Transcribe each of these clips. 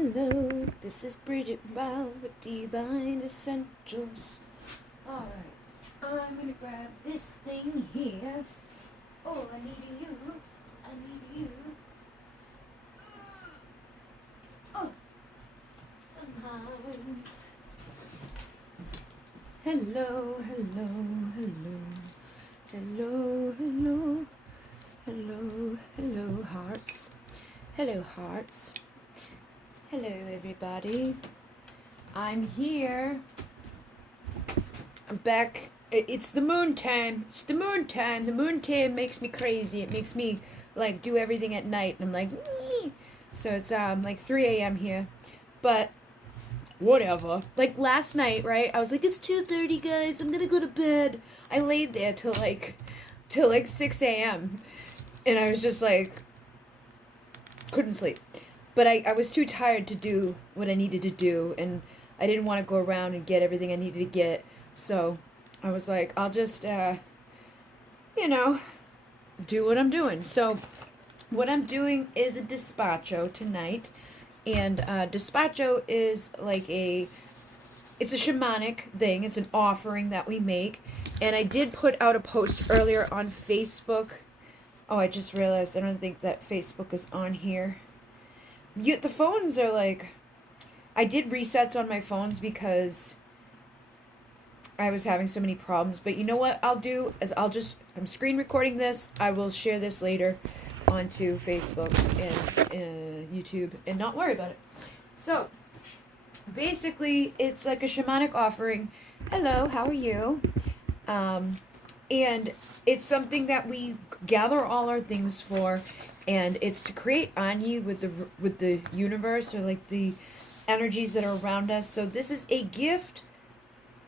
Hello, this is Bridget Brown with Divine Essentials. Alright, I'm gonna grab this thing here. Oh, I need you. I need you. Oh, sometimes. Hello, hello, hello. Hello, hello. Hello, hello, hearts. Hello, hearts. Hello, everybody. I'm here. I'm back. It's the moon time. It's the moon time. The moon time makes me crazy. It makes me like do everything at night. And I'm like, nee. So it's like 3 a.m. here. But whatever. Like last night, right? I was like, it's 2:30, guys. I'm gonna go to bed. I laid there till like 6 a.m. And I was just like, couldn't sleep. But I was too tired to do what I needed to do, and I didn't want to go around and get everything I needed to get. So I was like, I'll just, do what I'm doing. So what I'm doing is a despacho tonight. And despacho is like it's a shamanic thing. It's an offering that we make. And I did put out a post earlier on Facebook. Oh, I just realized I don't think that Facebook is on here. The phones are like, I did resets on my phones because I was having so many problems. But you know what I'll do is I'm screen recording this. I will share this later onto Facebook and YouTube and not worry about it. So basically it's like a shamanic offering. Hello, how are you? And it's something that we gather all our things for, and it's to create Anyi with the universe, or like the energies that are around us. So this is a gift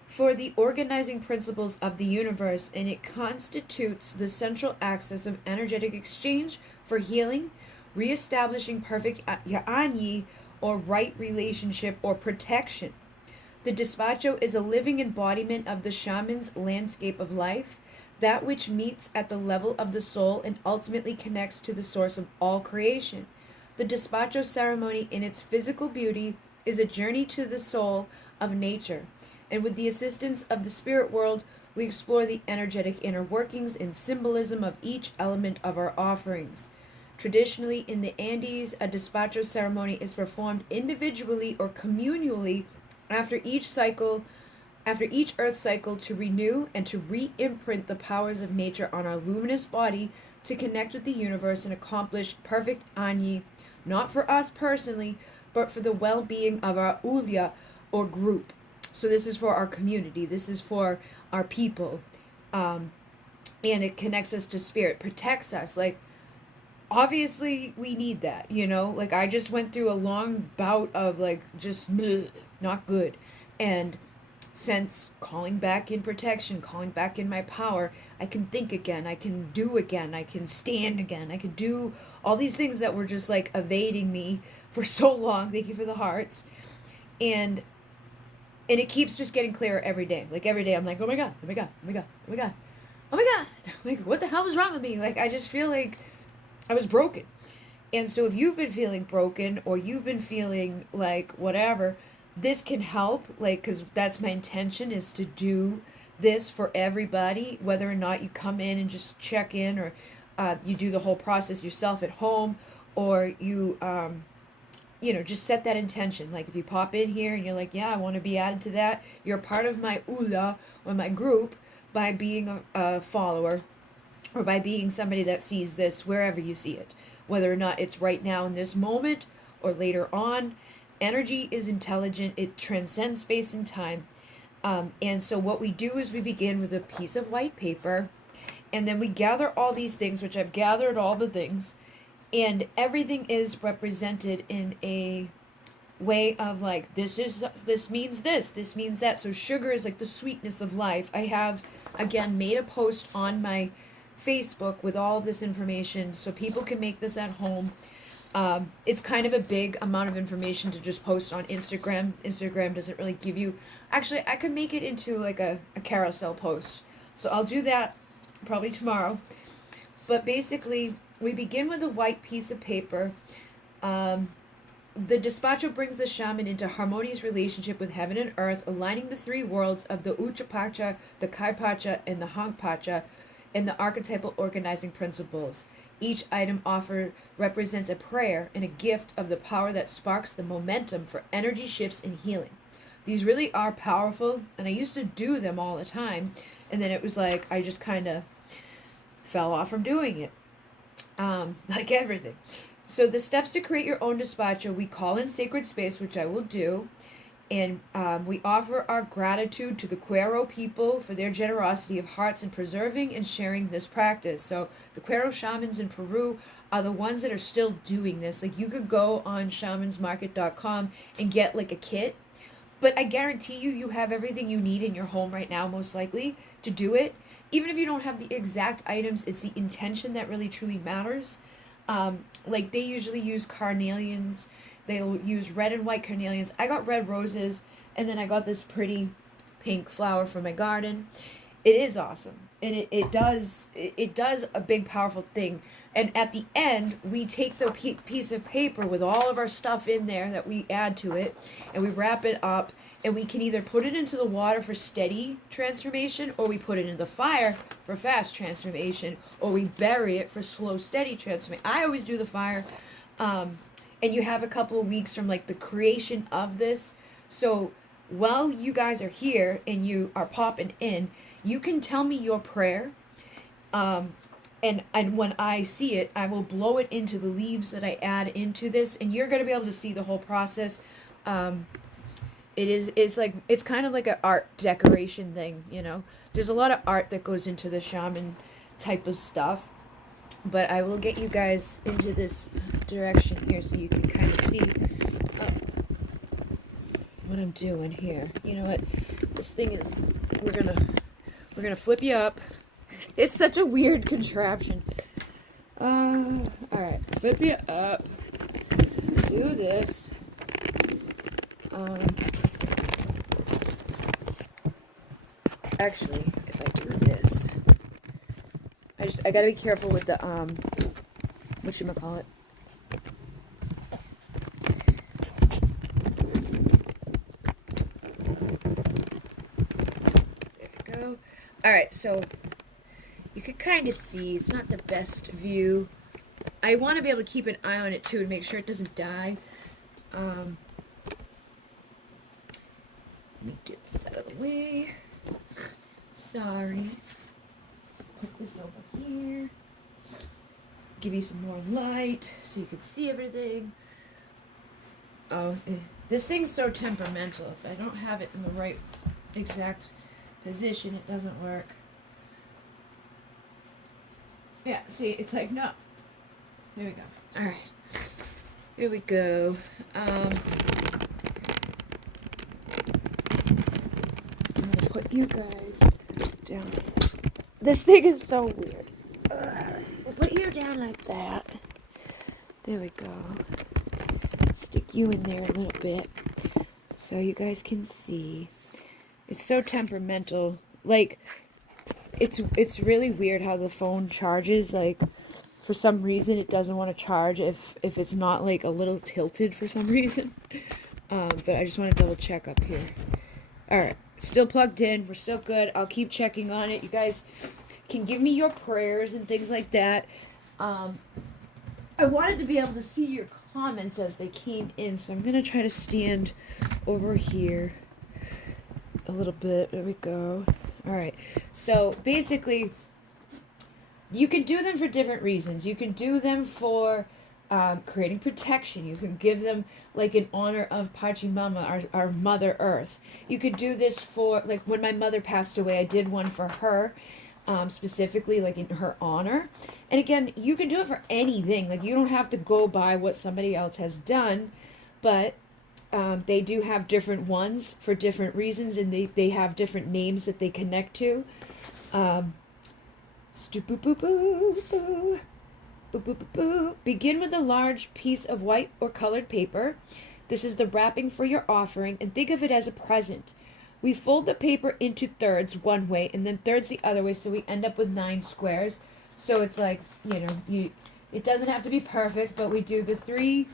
for the organizing principles of the universe, and it constitutes the central axis of energetic exchange for healing, reestablishing perfect Anyi, or right relationship, or protection. The despacho is a living embodiment of the shaman's landscape of life, that which meets at the level of the soul and ultimately connects to the source of all creation. The despacho ceremony, in its physical beauty, is a journey to the soul of nature, and with the assistance of the spirit world, we explore the energetic inner workings and symbolism of each element of our offerings. Traditionally, in the Andes, a despacho ceremony is performed individually or communally after each earth cycle, to renew and to re-imprint the powers of nature on our luminous body, to connect with the universe and accomplish perfect Anyi, not for us personally, but for the well-being of our Ulya, or group. So this is for our community. This is for our people. And it connects us to spirit, protects us. Like, obviously we need that, Like, I just went through a long bout of like just not good. And since calling back in protection, calling back in my power, I can think again, I can do again, I can stand again, I can do all these things that were just like evading me for so long. Thank you for the hearts. And it keeps just getting clearer every day. Like every day I'm like, oh my god, oh my god, oh my god, oh my god, oh my god. Like, what the hell was wrong with me? Like, I just feel like I was broken. And so if you've been feeling broken, or you've been feeling like whatever, this can help, like, because that's my intention, is to do this for everybody, whether or not you come in and just check in, or you do the whole process yourself at home, or you just set that intention. Like, if you pop in here and you're like, yeah, I want to be added to that, you're part of my Ula, or my group, by being a follower, or by being somebody that sees this wherever you see it, whether or not it's right now in this moment or later on. Energy is intelligent. It transcends space and time. And so what we do is we begin with a piece of white paper, and then we gather all these things, which I've gathered all the things, and everything is represented in a way of like, this means this means that. So sugar is like the sweetness of life. I have, again, made a post on my Facebook with all of this information so people can make this at home. It's kind of a big amount of information to just post on Instagram. Instagram doesn't really give you... Actually, I could make it into like a carousel post. So I'll do that probably tomorrow. But basically, we begin with a white piece of paper. The Despacho brings the shaman into harmonious relationship with heaven and earth, aligning the three worlds of the Uchapacha, the Kaipacha, and the Hangpacha in the archetypal organizing principles. Each item offered represents a prayer and a gift of the power that sparks the momentum for energy shifts and healing. These really are powerful, and I used to do them all the time, and then it was like I just kind of fell off from doing it. Like everything. So the steps to create your own despacho, we call in sacred space, which I will do, and we offer our gratitude to the Cuero people for their generosity of hearts in preserving and sharing this practice. So the Cuero shamans in Peru are the ones that are still doing this. Like, you could go on shamansmarket.com and get like a kit, but I guarantee you have everything you need in your home right now, most likely, to do it. Even if you don't have the exact items, it's the intention that really truly matters. Like, they usually use carnelians. They'll use red and white carnelians. I got red roses, and then I got this pretty pink flower from my garden. It is awesome, and it does a big, powerful thing. And at the end, we take the piece of paper with all of our stuff in there that we add to it, and we wrap it up, and we can either put it into the water for steady transformation, or we put it in the fire for fast transformation, or we bury it for slow, steady transformation. I always do the fire, and you have a couple of weeks from like the creation of this. So while you guys are here and you are popping in, you can tell me your prayer, and when I see it, I will blow it into the leaves that I add into this, and you're going to be able to see the whole process. It's kind of like an art decoration thing, you know. There's a lot of art that goes into the shaman type of stuff, but I will get you guys into this direction here so you can kind of see what I'm doing here. You know what? This thing is, we're gonna flip you up. It's such a weird contraption. Alright, flip you up. Do this. Actually, if I do this, I gotta be careful with the, whatchamacallit. There we go. Alright, so you can kind of see, it's not the best view. I want to be able to keep an eye on it too and make sure it doesn't die. Let me get this out of the way. Sorry. Put this over here. Give you some more light so you can see everything. Oh, this thing's so temperamental. If I don't have it in the right exact position, it doesn't work. Yeah, see, it's like, no. Here we go. Alright. Here we go. I'm gonna put you guys down. This thing is so weird. We'll put you down like that. There we go. Stick you in there a little bit so you guys can see. It's so temperamental. Like, it's really weird how the phone charges. Like, for some reason it doesn't want to charge if it's not like a little tilted for some reason. But I just want to double check up here. Alright, still plugged in. We're still good. I'll keep checking on it. You guys can give me your prayers and things like that. I wanted to be able to see your comments as they came in, so I'm going to try to stand over here a little bit. There we go. Alright, so basically, you can do them for different reasons. You can do them for creating protection. You can give them like in honor of Pachamama, our Mother Earth. You could do this for, like, when my mother passed away, I did one for her, specifically like in her honor. And again, you can do it for anything. Like, you don't have to go by what somebody else has done, but they do have different ones for different reasons, and they have different names that they connect to. Begin with a large piece of white or colored paper. This is the wrapping for your offering, and think of it as a present. We fold the paper into thirds one way and then thirds the other way, so we end up with 9 squares. So it's like, you know, it doesn't have to be perfect, but we do the 3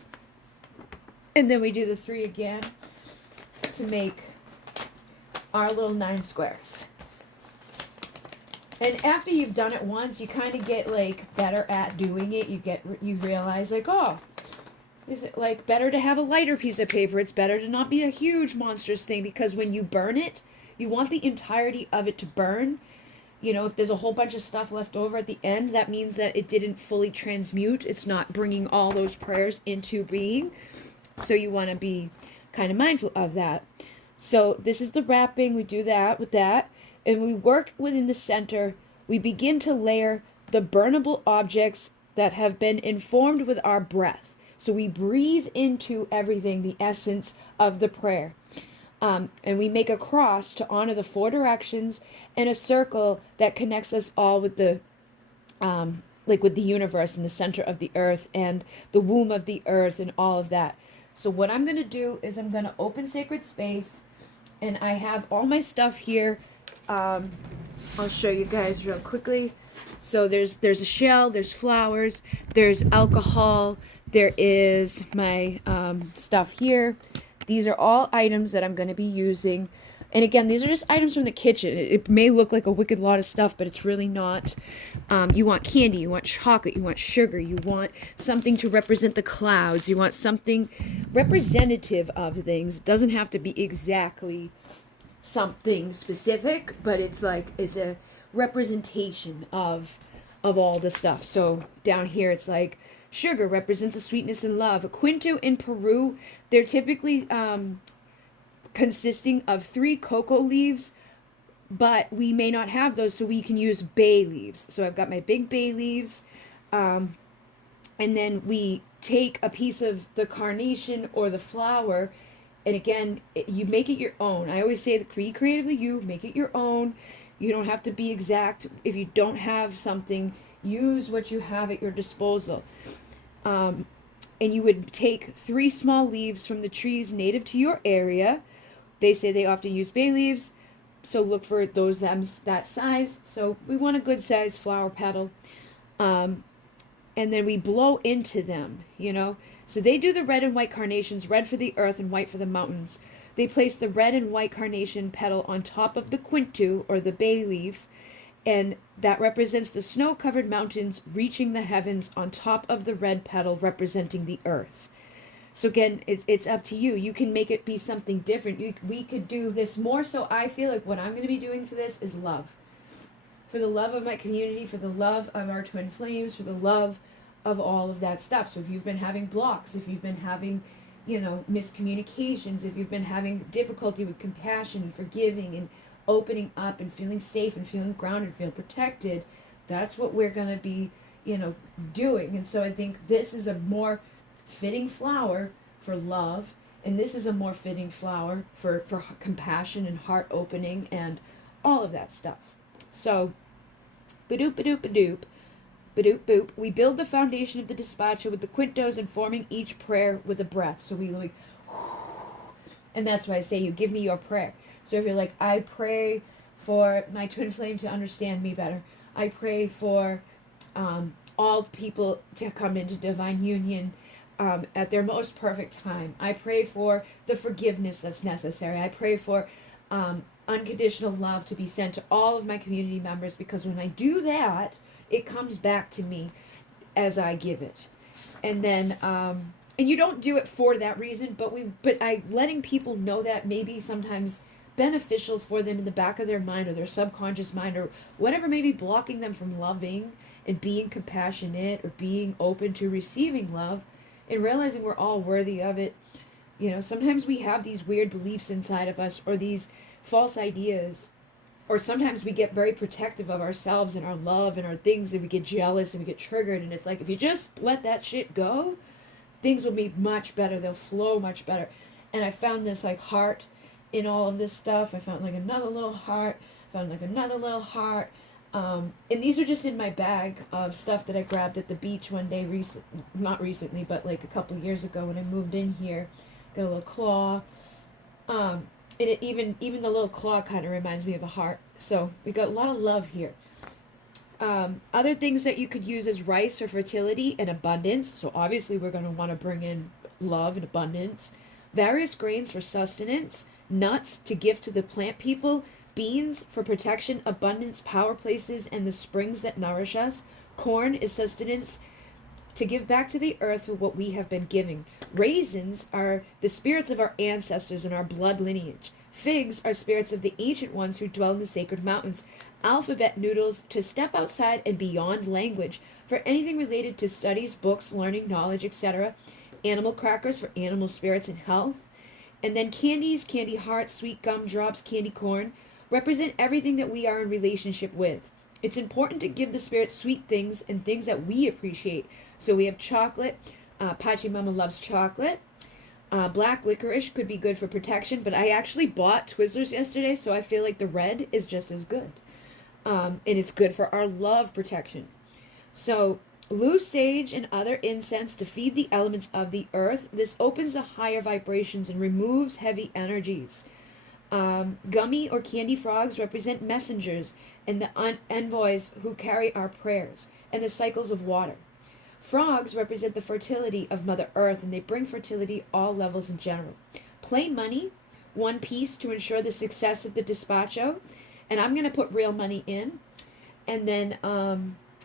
And then we do the 3 again to make our little 9 squares. And after you've done it once, you kind of get like better at doing it. You realize like, oh, is it like better to have a lighter piece of paper? It's better to not be a huge monstrous thing, because when you burn it, you want the entirety of it to burn. You know, if there's a whole bunch of stuff left over at the end, that means that it didn't fully transmute. It's not bringing all those prayers into being. So you want to be kind of mindful of that. So this is the wrapping. We do that with that. And we work within the center. We begin to layer the burnable objects that have been informed with our breath. So we breathe into everything, the essence of the prayer. And we make a cross to honor the 4 directions and a circle that connects us all with the, like with the universe and the center of the earth and the womb of the earth and all of that. So what I'm going to do is I'm going to open sacred space, and I have all my stuff here. I'll show you guys real quickly. So there's a shell, there's flowers, there's alcohol, there is my stuff here. These are all items that I'm going to be using. And again, these are just items from the kitchen. It may look like a wicked lot of stuff, but it's really not. You want candy, you want chocolate, you want sugar, you want something to represent the clouds, you want something representative of things. It doesn't have to be exactly something specific, but it's a representation of all the stuff. So down here it's like sugar represents the sweetness and love. A quinto in Peru, they're typically consisting of 3 cocoa leaves, but we may not have those, so we can use bay leaves. So I've got my big bay leaves, and then we take a piece of the carnation or the flower, and again, you make it your own. I always say, be creatively you, make it your own. You don't have to be exact. If you don't have something, use what you have at your disposal. And you would take 3 small leaves from the trees native to your area. They say they often use bay leaves, so look for those that size. So we want a good sized flower petal. And then we blow into them, you know. So they do the red and white carnations, red for the earth and white for the mountains. They place the red and white carnation petal on top of the quinto, or the bay leaf, and that represents the snow-covered mountains reaching the heavens on top of the red petal representing the earth. So again, it's up to you. You can make it be something different. We could do this more so. I feel like what I'm going to be doing for this is love. For the love of my community, for the love of our twin flames, for the love of all of that stuff. So if you've been having blocks, if you've been having, you know, miscommunications, if you've been having difficulty with compassion and forgiving and opening up and feeling safe and feeling grounded, feeling protected, that's what we're going to be, you know, doing. And so I think this is a more fitting flower for love, and this is a more fitting flower for compassion and heart opening and all of that stuff. So ba-doop ba-doop ba-doop ba-doop boop, we build the foundation of the despacho with the quintos and forming each prayer with a breath. So we like, and that's why I say you give me your prayer. So if you're like, I pray for my twin flame to understand me better, I pray for all people to come into divine union at their most perfect time. I pray for the forgiveness that's necessary. I pray for unconditional love to be sent to all of my community members, because when I do that, it comes back to me as I give it. And then, and you don't do it for that reason, but I letting people know that maybe sometimes beneficial for them in the back of their mind or their subconscious mind or whatever may be blocking them from loving and being compassionate or being open to receiving love and realizing we're all worthy of it. You know, sometimes we have these weird beliefs inside of us or these false ideas, or sometimes we get very protective of ourselves and our love and our things, and we get jealous and we get triggered, and it's like, if you just let that shit go, things will be much better. They'll flow much better. And I found this like heart in all of this stuff. I found like another little heart, found like another little heart, and these are just in my bag of stuff that I grabbed at the beach one day, not recently, but like a couple years ago when I moved in here. Got a little claw, and it even the little claw kind of reminds me of a heart. So we got a lot of love here. Other things that you could use is rice for fertility and abundance. So obviously we're going to want to bring in love and abundance, various grains for sustenance, nuts to gift to the plant people, beans for protection, abundance, power places, and the springs that nourish us. Corn is sustenance to give back to the earth for what we have been giving. Raisins are the spirits of our ancestors and our blood lineage. Figs are spirits of the ancient ones who dwell in the sacred mountains. Alphabet noodles to step outside and beyond language for anything related to studies, books, learning, knowledge, etc. Animal crackers for animal spirits and health. And then candies, candy hearts, sweet gumdrops, candy corn represent everything that we are in relationship with. It's important to give the spirit sweet things and things that we appreciate. So we have chocolate. Pachimama loves chocolate. Black licorice could be good for protection, but I actually bought Twizzlers yesterday, so I feel like the red is just as good. And it's good for our love protection. So loose sage and other incense to feed the elements of the earth. This opens the higher vibrations and removes heavy energies. Gummy or candy frogs represent messengers and the envoys who carry our prayers and the cycles of water. Frogs represent the fertility of Mother Earth, and they bring fertility all levels in general. Plain money, 1 piece to ensure the success of the despacho, and I'm going to put real money in. And then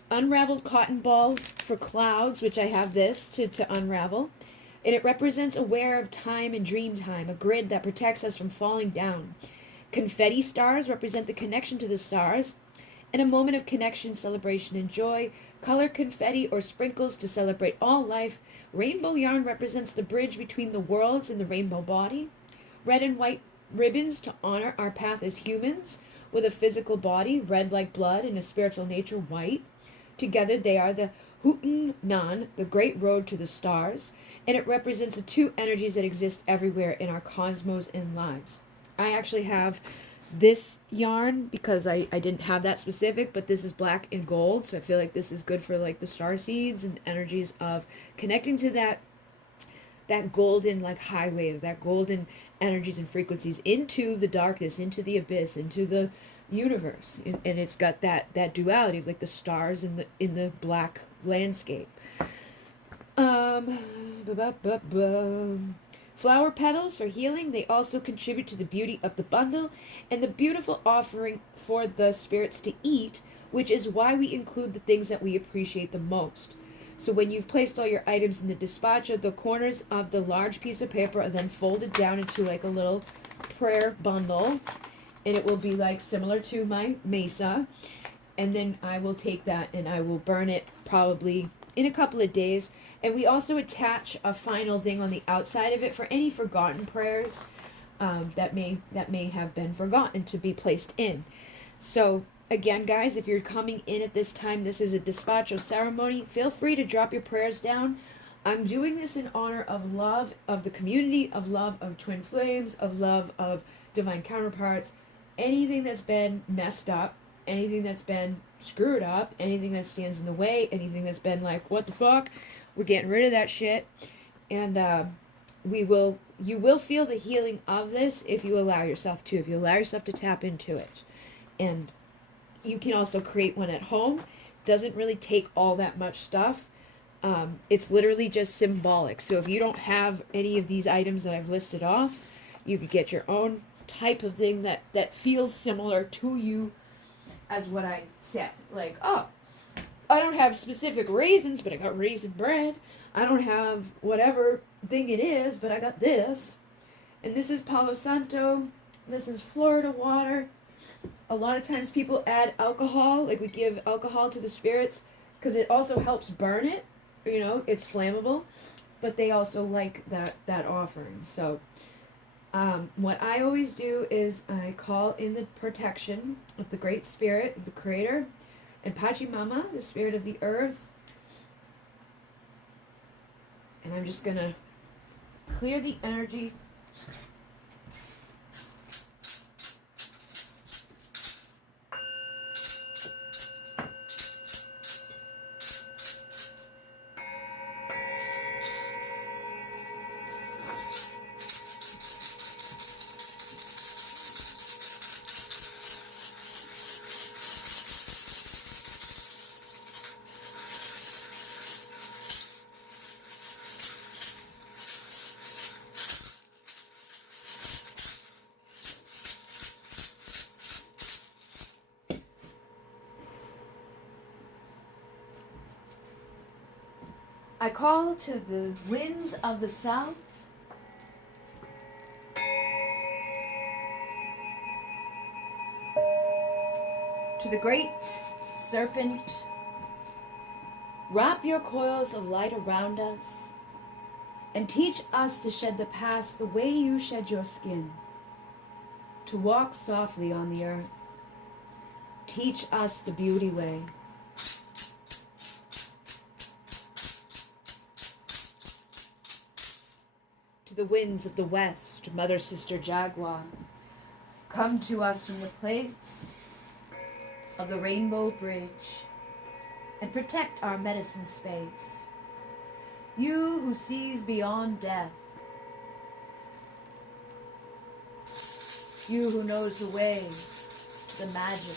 unraveled cotton ball for clouds, which I have this to unravel. And it represents aware of time and dream time, a grid that protects us from falling down. Confetti stars represent the connection to the stars, and a moment of connection, celebration, and joy. Color confetti or sprinkles to celebrate all life. Rainbow yarn represents the bridge between the worlds and the rainbow body. Red and white ribbons to honor our path as humans, with a physical body, red like blood, and a spiritual nature, white. Together they are the Huten Nan, the great road to the stars, and it represents the two energies that exist everywhere in our cosmos and lives. I actually have this yarn because I didn't have that specific, but this is black and gold, so I feel like this is good for like the star seeds and energies of connecting to that golden like highway, that golden energies and frequencies into the darkness, into the abyss, into the universe, and it's got that duality of like the stars in the black landscape. Flower petals for healing. They also contribute to the beauty of the bundle and the beautiful offering for the spirits to eat, which is why we include the things that we appreciate the most. So when you've placed all your items in the despacho, the corners of the large piece of paper are then folded down into like a little prayer bundle, and it will be like similar to my mesa. And then I will take that and I will burn it probably in a couple of days. And we also attach a final thing on the outside of it for any forgotten prayers that may have been forgotten to be placed in. So again, guys, if you're coming in at this time, this is a despacho ceremony. Feel free to drop your prayers down. I'm doing this in honor of love of the community, of love of twin flames, of love of divine counterparts. Anything that's been messed up, anything that's been screwed up, anything that stands in the way, anything that's been like, what the fuck? We're getting rid of that shit. And you will feel the healing of this if you allow yourself to, if you allow yourself to tap into it. And you can also create one at home. Doesn't really take all that much stuff. It's literally just symbolic. So if you don't have any of these items that I've listed off, you could get your own type of thing that feels similar to you as what I said. Like, oh, I don't have specific raisins, but I got raisin bread. I don't have whatever thing it is, but I got this. And this is Palo Santo. This is Florida water. A lot of times people add alcohol, like we give alcohol to the spirits, because it also helps burn it. You know, it's flammable, but they also like that offering. So what I always do is I call in the protection of the Great Spirit, the Creator, and Pachimama, the Spirit of the Earth. And I'm just going to clear the energy. I call to the winds of the south, to the great serpent. Wrap your coils of light around us and teach us to shed the past the way you shed your skin, to walk softly on the earth. Teach us the beauty way. To the winds of the west, Mother, Sister, Jaguar, come to us from the place of the Rainbow Bridge and protect our medicine space. You who sees beyond death, you who knows the way to the magic,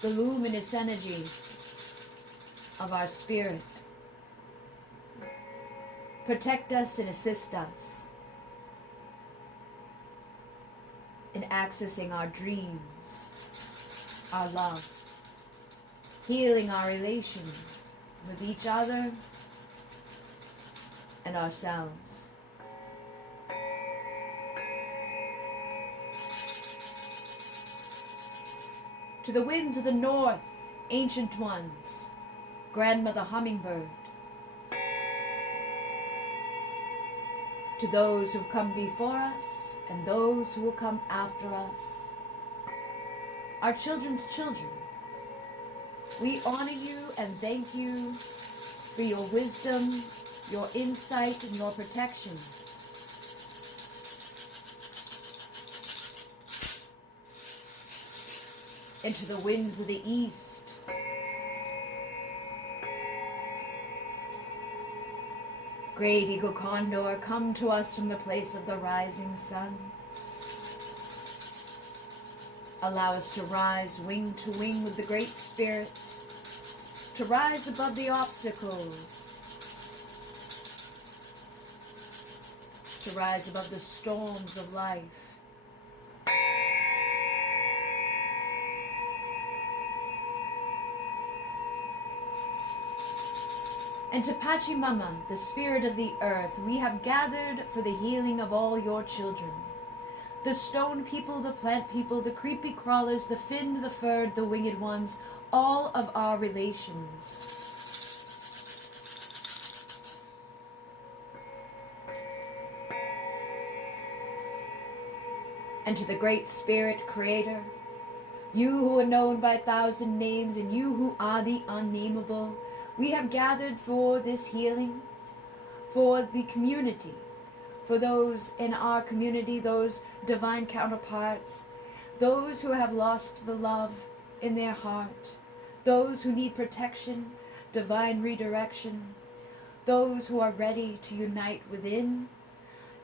the luminous energy of our spirit. Protect us and assist us in accessing our dreams, our love, healing our relations with each other and ourselves. To the winds of the north, ancient ones, Grandmother Hummingbird, to those who've come before us and those who will come after us, our children's children, we honor you and thank you for your wisdom, your insight, and your protection. Into the winds of the east, Great Eagle Condor, come to us from the place of the rising sun. Allow us to rise wing to wing with the Great Spirit, to rise above the obstacles, to rise above the storms of life. And to Pachamama, the spirit of the earth, we have gathered for the healing of all your children. The stone people, the plant people, the creepy crawlers, the finned, the furred, the winged ones, all of our relations. And to the Great Spirit Creator, you who are known by 1,000 names and you who are the unnameable, we have gathered for this healing, for the community, for those in our community, those divine counterparts, those who have lost the love in their heart, those who need protection, divine redirection, those who are ready to unite within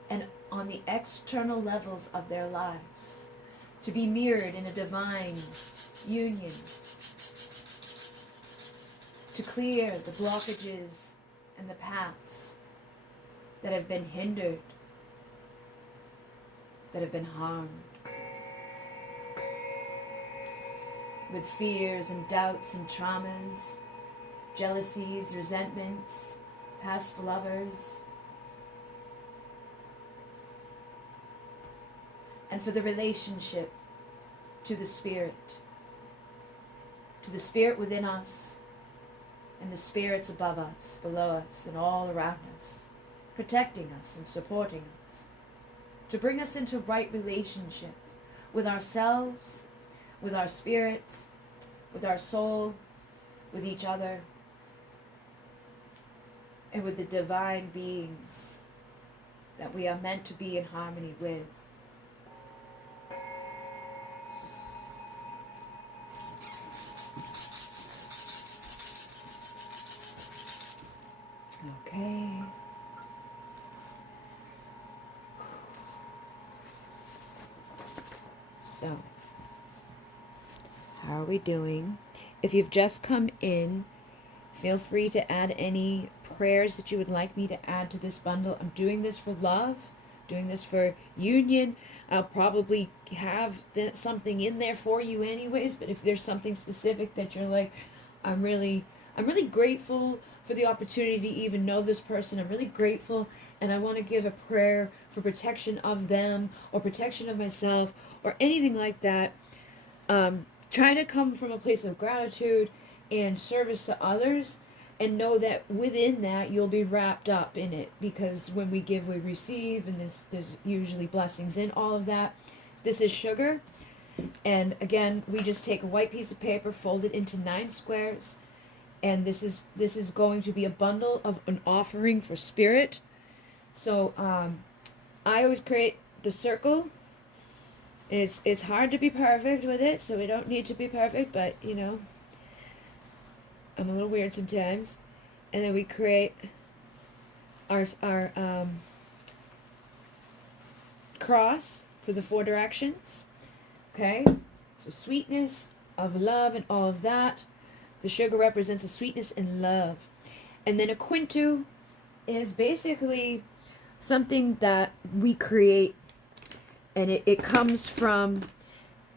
and on the external levels of their lives, to be mirrored in a divine union, to clear the blockages and the paths that have been hindered, that have been harmed, with fears and doubts and traumas, jealousies, resentments, past lovers, and for the relationship to the spirit within us, and the spirits above us, below us, and all around us, protecting us and supporting us, to bring us into right relationship with ourselves, with our spirits, with our soul, with each other, and with the divine beings that we are meant to be in harmony with. Okay. So, how are we doing? If you've just come in, feel free to add any prayers that you would like me to add to this bundle. I'm doing this for love, doing this for union. I'll probably have something in there for you anyways, but if there's something specific that you're like, I'm really I'm really grateful for the opportunity to even know this person. I'm really grateful, and I want to give a prayer for protection of them or protection of myself or anything like that. Try to come from a place of gratitude and service to others, and know that within that you'll be wrapped up in it, because when we give we receive, and there's usually blessings in all of that. This is sugar, and again we just take a white piece of paper, fold it into 9 squares, and this is going to be a bundle of an offering for spirit. So I always create the circle. It's hard to be perfect with it, so we don't need to be perfect, but you know, I'm a little weird sometimes. And then we create our cross for the 4 directions. Okay? So sweetness of love and all of that. The sugar represents the sweetness and love. And then a quintu is basically something that we create, and it comes from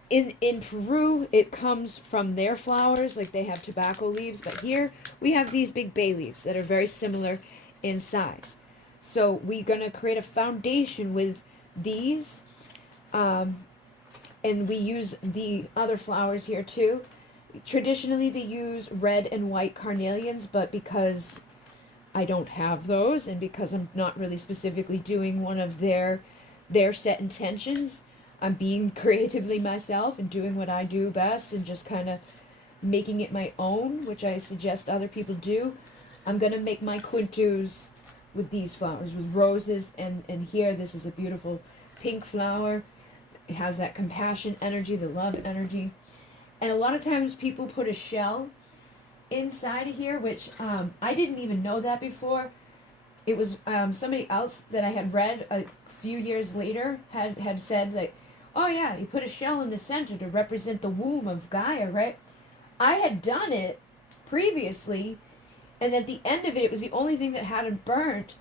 in Peru, it comes from their flowers, like they have tobacco leaves, but here we have these big bay leaves that are very similar in size. So we're going to create a foundation with these, and we use the other flowers here too. Traditionally they use red and white carnelians, but because I don't have those, and because I'm not really specifically doing one of their set intentions, I'm being creatively myself and doing what I do best and just kind of making it my own, which I suggest other people do. I'm going to make my quintus with these flowers, with roses, and here this is a beautiful pink flower. It has that compassion energy, the love energy. And a lot of times people put a shell inside of here, which I didn't even know that before. It was somebody else that I had read a few years later had said, like, oh yeah, you put a shell in the center to represent the womb of Gaia, right? I had done it previously, and at the end of it, it was the only thing that hadn't burnt.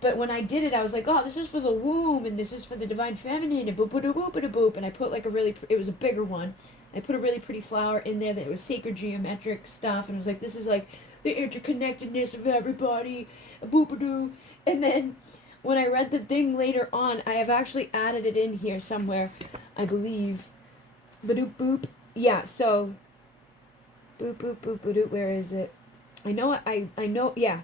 But when I did it, I was like, oh, this is for the womb, and this is for the divine feminine, and boop, boop, boop, boop, boop. And I put like it was a bigger one. I put a really pretty flower in there that was sacred geometric stuff, and it was like, this is like the interconnectedness of everybody, boop, doo. And then when I read the thing later on, I have actually added it in here somewhere, I believe. Ba-doop, boop. Yeah, so, boop, boop, boop, ba-doop, where is it? I know, yeah.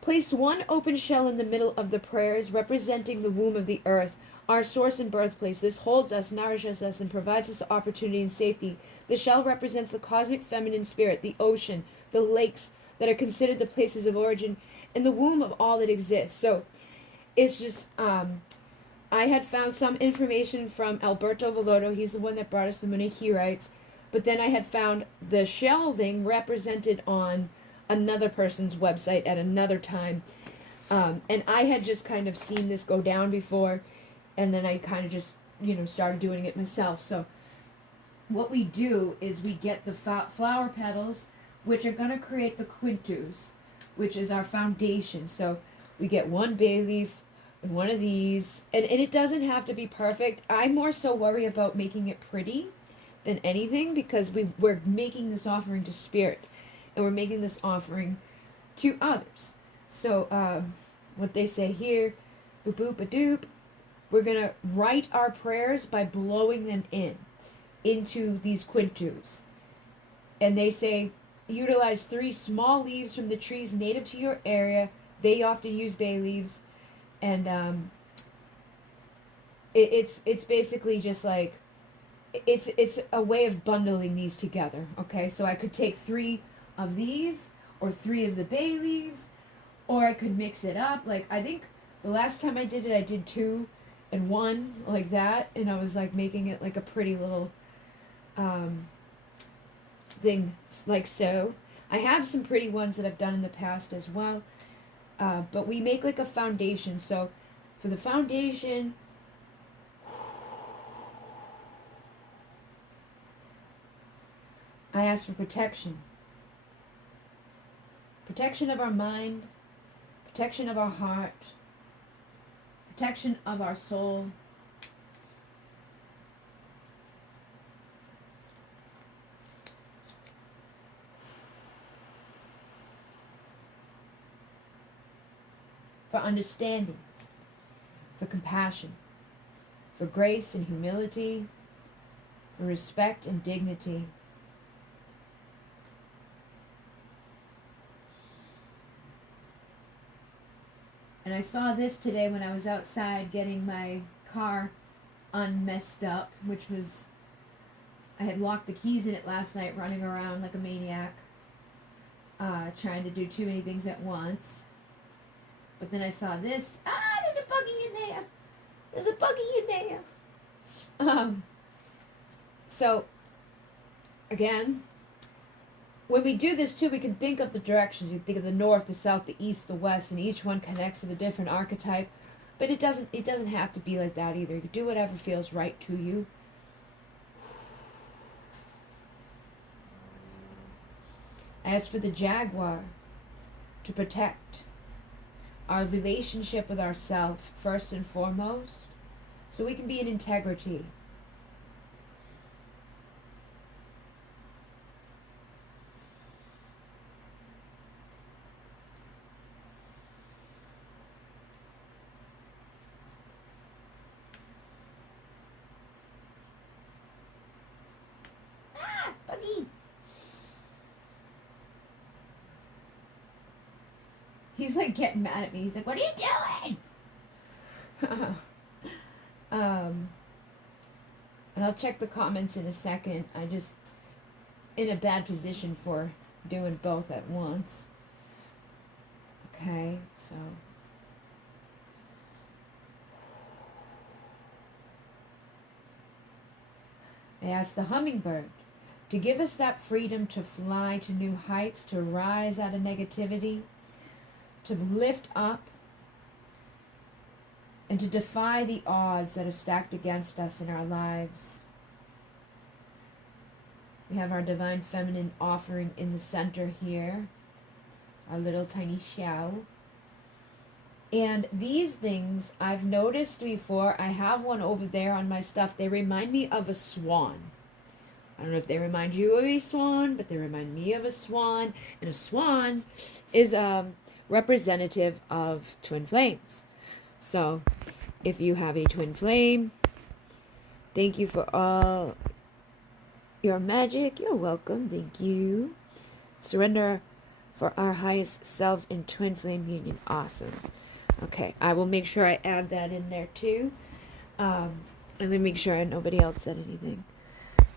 Place 1 open shell in the middle of the prayers, representing the womb of the earth, our source and birthplace. This holds us, nourishes us, and provides us opportunity and safety. The shell represents the cosmic feminine spirit, the ocean, the lakes that are considered the places of origin, and the womb of all that exists. So, it's just, I had found some information from Alberto Veloto. He's the one that brought us the Munich writes. But then I had found the shelving represented on another person's website at another time. And I had just kind of seen this go down before. And then I kind of just, started doing it myself. So what we do is we get the flower petals, which are going to create the quintus, which is our foundation. So we get 1 bay leaf and 1 of these. And it doesn't have to be perfect. I more so worry about making it pretty than anything, because we're making this offering to spirit. And we're making this offering to others. So what they say here, boop boop a doop, we're going to write our prayers by blowing them into these quintus. And they say, utilize 3 small leaves from the trees native to your area. They often use bay leaves. And it's basically just like, it's a way of bundling these together. Okay, so I could take 3 of these, or 3 of the bay leaves, or I could mix it up. Like, I think the last time I did it, I did 2 and 1 like that, and I was like making it like a pretty little thing, like so. I have some pretty ones that I've done in the past as well, but we make like a foundation. So for the foundation, I ask for protection. Protection of our mind, protection of our heart, protection of our soul. for understanding, for compassion, for grace and humility, for respect and dignity. And I saw this today when I was outside getting my car unmessed up, which was, I had locked the keys in it last night, running around like a maniac, trying to do too many things at once. But then I saw this. There's a buggy in there. There's a buggy in there. So, again, when we do this too, we can think of the directions. You think of the north, the south, the east, the west, and each one connects with a different archetype. But it doesn't have to be like that either. You can do whatever feels right to you. I ask for the Jaguar to protect our relationship with ourselves first and foremost, so we can be in integrity. Buggy! He's like getting mad at me. He's like, "What are you doing?" And I'll check the comments in a second. I just in a bad position for doing both at once. Okay, so I asked the hummingbird to give us that freedom to fly to new heights, to rise out of negativity, to lift up, and to defy the odds that are stacked against us in our lives. We have our divine feminine offering in the center here, our little tiny shell. And these things I've noticed before. I have one over there on my stuff. They remind me of a swan. I don't know if they remind you of a swan, but they remind me of a swan. And a swan is representative of twin flames. So if you have a twin flame, thank you for all your magic. You're welcome. Thank you. Surrender for our highest selves in twin flame union. Awesome. Okay, I will make sure I add that in there too. And then make sure nobody else said anything.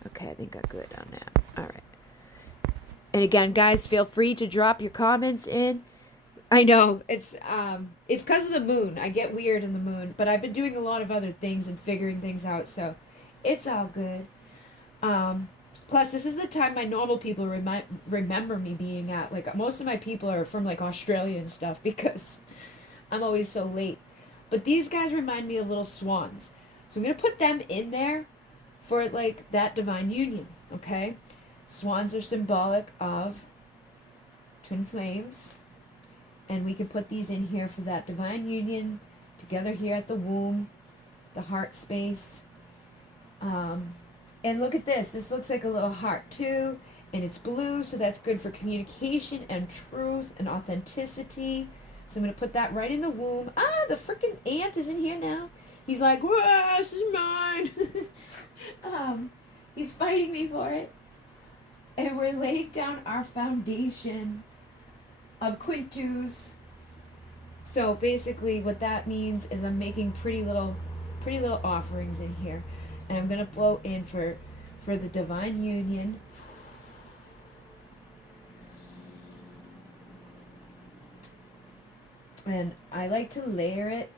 Okay, I think I'm good on that. All right. And again, guys, feel free to drop your comments in. I know it's because of the moon. I get weird in the moon, but I've been doing a lot of other things and figuring things out, so it's all good. Plus, this is the time my normal people remember me being at. Like, most of my people are from like Australia and stuff because I'm always so late. But these guys remind me of little swans, so I'm gonna put them in there for like that divine union. Okay, swans are symbolic of twin flames. And we can put these in here for that divine union, together here at the womb, the heart space. And look at this. This looks like a little heart too. And it's blue, so that's good for communication and truth and authenticity. So I'm going to put that right in the womb. The freaking ant is in here now. He's like, "Whoa, this is mine." He's fighting me for it. And we're laying down our foundation of quintus. So basically what that means is I'm making pretty little offerings in here, and I'm gonna blow in for the divine union. And I like to layer it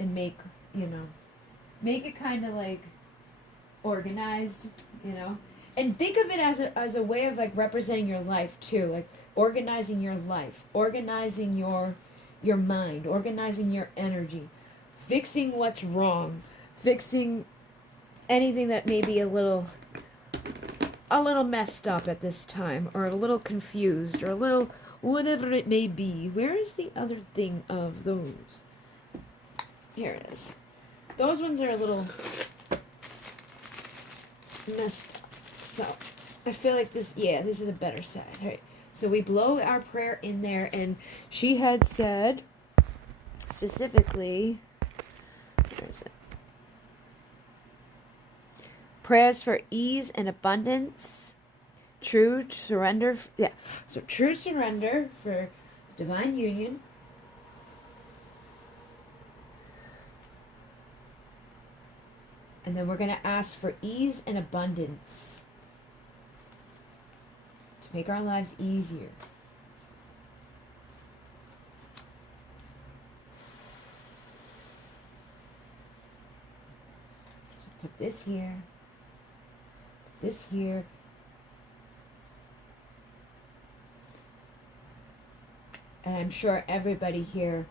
and make it kind of like organized, and think of it as a way of like representing your life too, like organizing your life, organizing your mind, organizing your energy, fixing what's wrong, fixing anything that may be a little messed up at this time, or a little confused, or a little whatever it may be. Where is the other thing of those? Here it is. Those ones are a little messed up. So I feel like this is a better side. All right. So we blow our prayer in there, and she had said specifically, where is it? Prayers for ease and abundance, true surrender, so true surrender for divine union, and then we're going to ask for ease and abundance to make our lives easier. So put this here, put this here. And I'm sure everybody here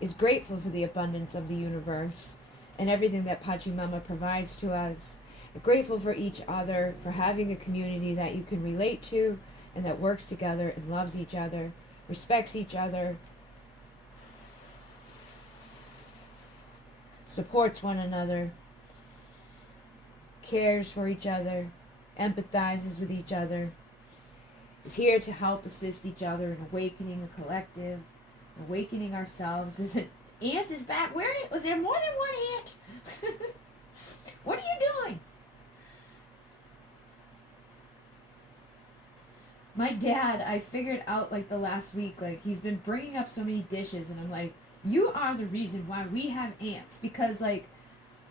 is grateful for the abundance of the universe and everything that Pachamama provides to us. We're grateful for each other, for having a community that you can relate to and that works together and loves each other, respects each other, supports one another, cares for each other, empathizes with each other, is here to help assist each other in awakening the collective, awakening ourselves. This ant is back. Where was there more than one ant? What are you doing? My dad, I figured out like the last week, like he's been bringing up so many dishes, and I'm like, you are the reason why we have ants. Because like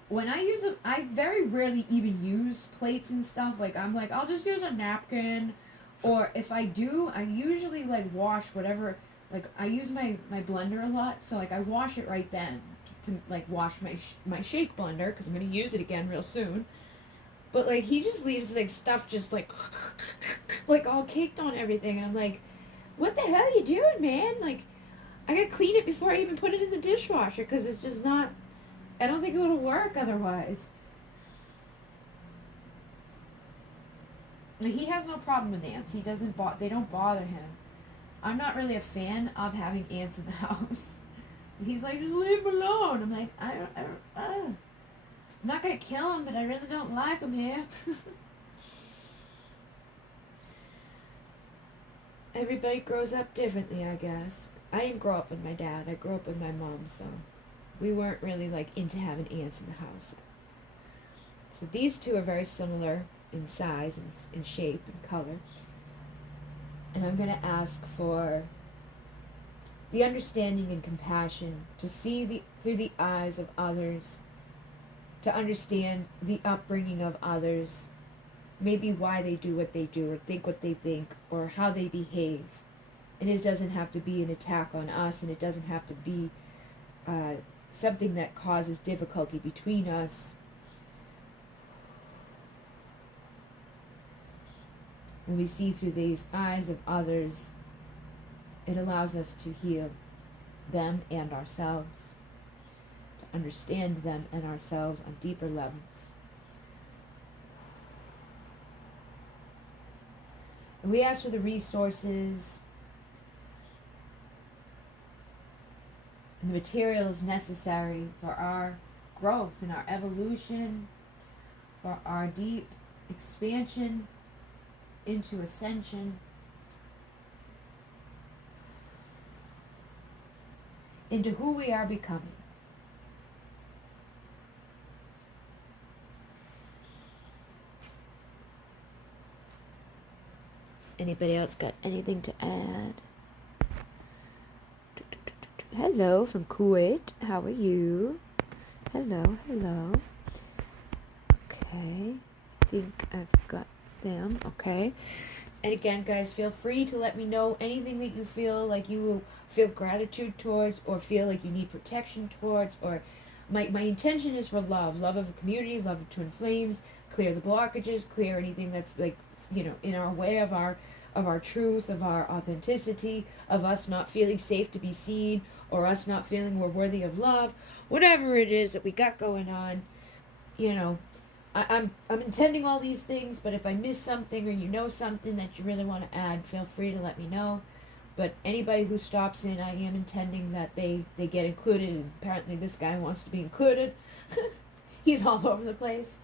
when I use them, I very rarely even use plates and stuff. Like I'm like, I'll just use a napkin. Or if I do, I usually like wash whatever, like I use my blender a lot, so like I wash it right then to like wash my shake blender, because I'm going to use it again real soon. But like he just leaves like stuff just like all caked on everything, and I'm like, what the hell are you doing, man? Like I got to clean it before I even put it in the dishwasher, because it's just not, I don't think it would work otherwise. He has no problem with ants. He doesn't they don't bother him. I'm not really a fan of having ants in the house. He's like, just leave him alone. I'm like, I'm not gonna kill him, but I really don't like him here. Everybody grows up differently, I guess. I didn't grow up with my dad. I grew up with my mom, so we weren't really like into having ants in the house. So these two are very similar in size and in shape and color, and I'm going to ask for the understanding and compassion to see through the eyes of others, to understand the upbringing of others, maybe why they do what they do or think what they think or how they behave. And it doesn't have to be an attack on us, and it doesn't have to be something that causes difficulty between us. When we see through these eyes of others, it allows us to heal them and ourselves, to understand them and ourselves on deeper levels. And we ask for the resources and the materials necessary for our growth and our evolution, for our deep expansion into ascension, into who we are becoming. Anybody else got anything to add? Hello from Kuwait. How are you? Hello, hello. Okay. I think I've got them. Okay. And again, guys, feel free to let me know anything that you feel like you will feel gratitude towards, or feel like you need protection towards, or my intention is for love of the community, love of Twin Flames, clear the blockages, clear anything that's like, in our way of our truth, of our authenticity, of us not feeling safe to be seen, or us not feeling we're worthy of love, whatever it is that we got going on. I'm intending all these things, but if I miss something, or you know something that you really want to add, feel free to let me know. But anybody who stops in, I am intending that they get included, and apparently this guy wants to be included. He's all over the place.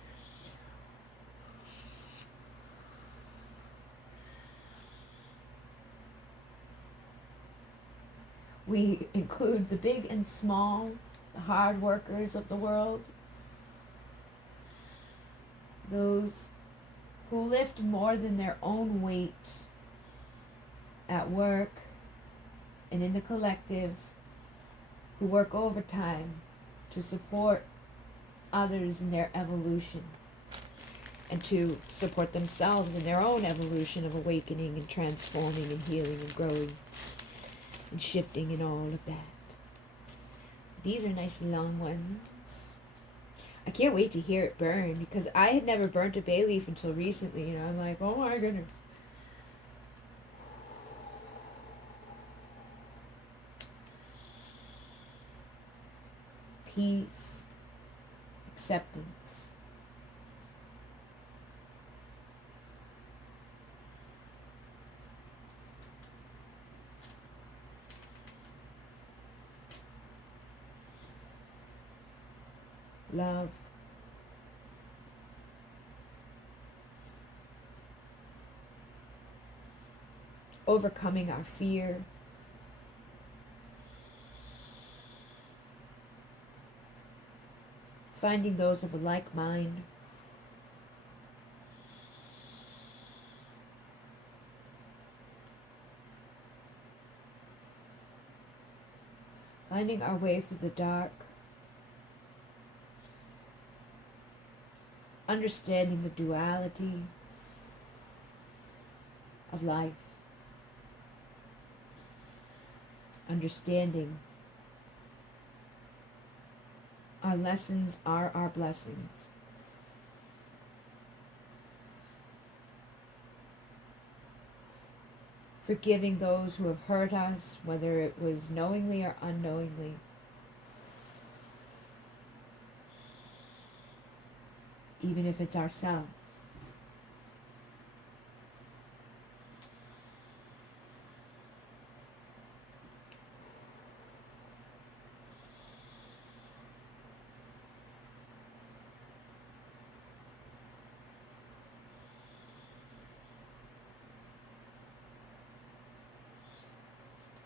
We include the big and small, the hard workers of the world, those who lift more than their own weight at work and in the collective, who work overtime to support others in their evolution and to support themselves in their own evolution of awakening and transforming and healing and growing and shifting and all of that. These are nice long ones. I can't wait to hear it burn, because I had never burnt a bay leaf until recently. You know, I'm like, oh my goodness. Peace, acceptance. Love. Overcoming our fear. Finding those of a like mind. Finding our way through the dark. Understanding the duality of life. Understanding our lessons are our blessings. Forgiving those who have hurt us, whether it was knowingly or unknowingly. Even if it's ourselves.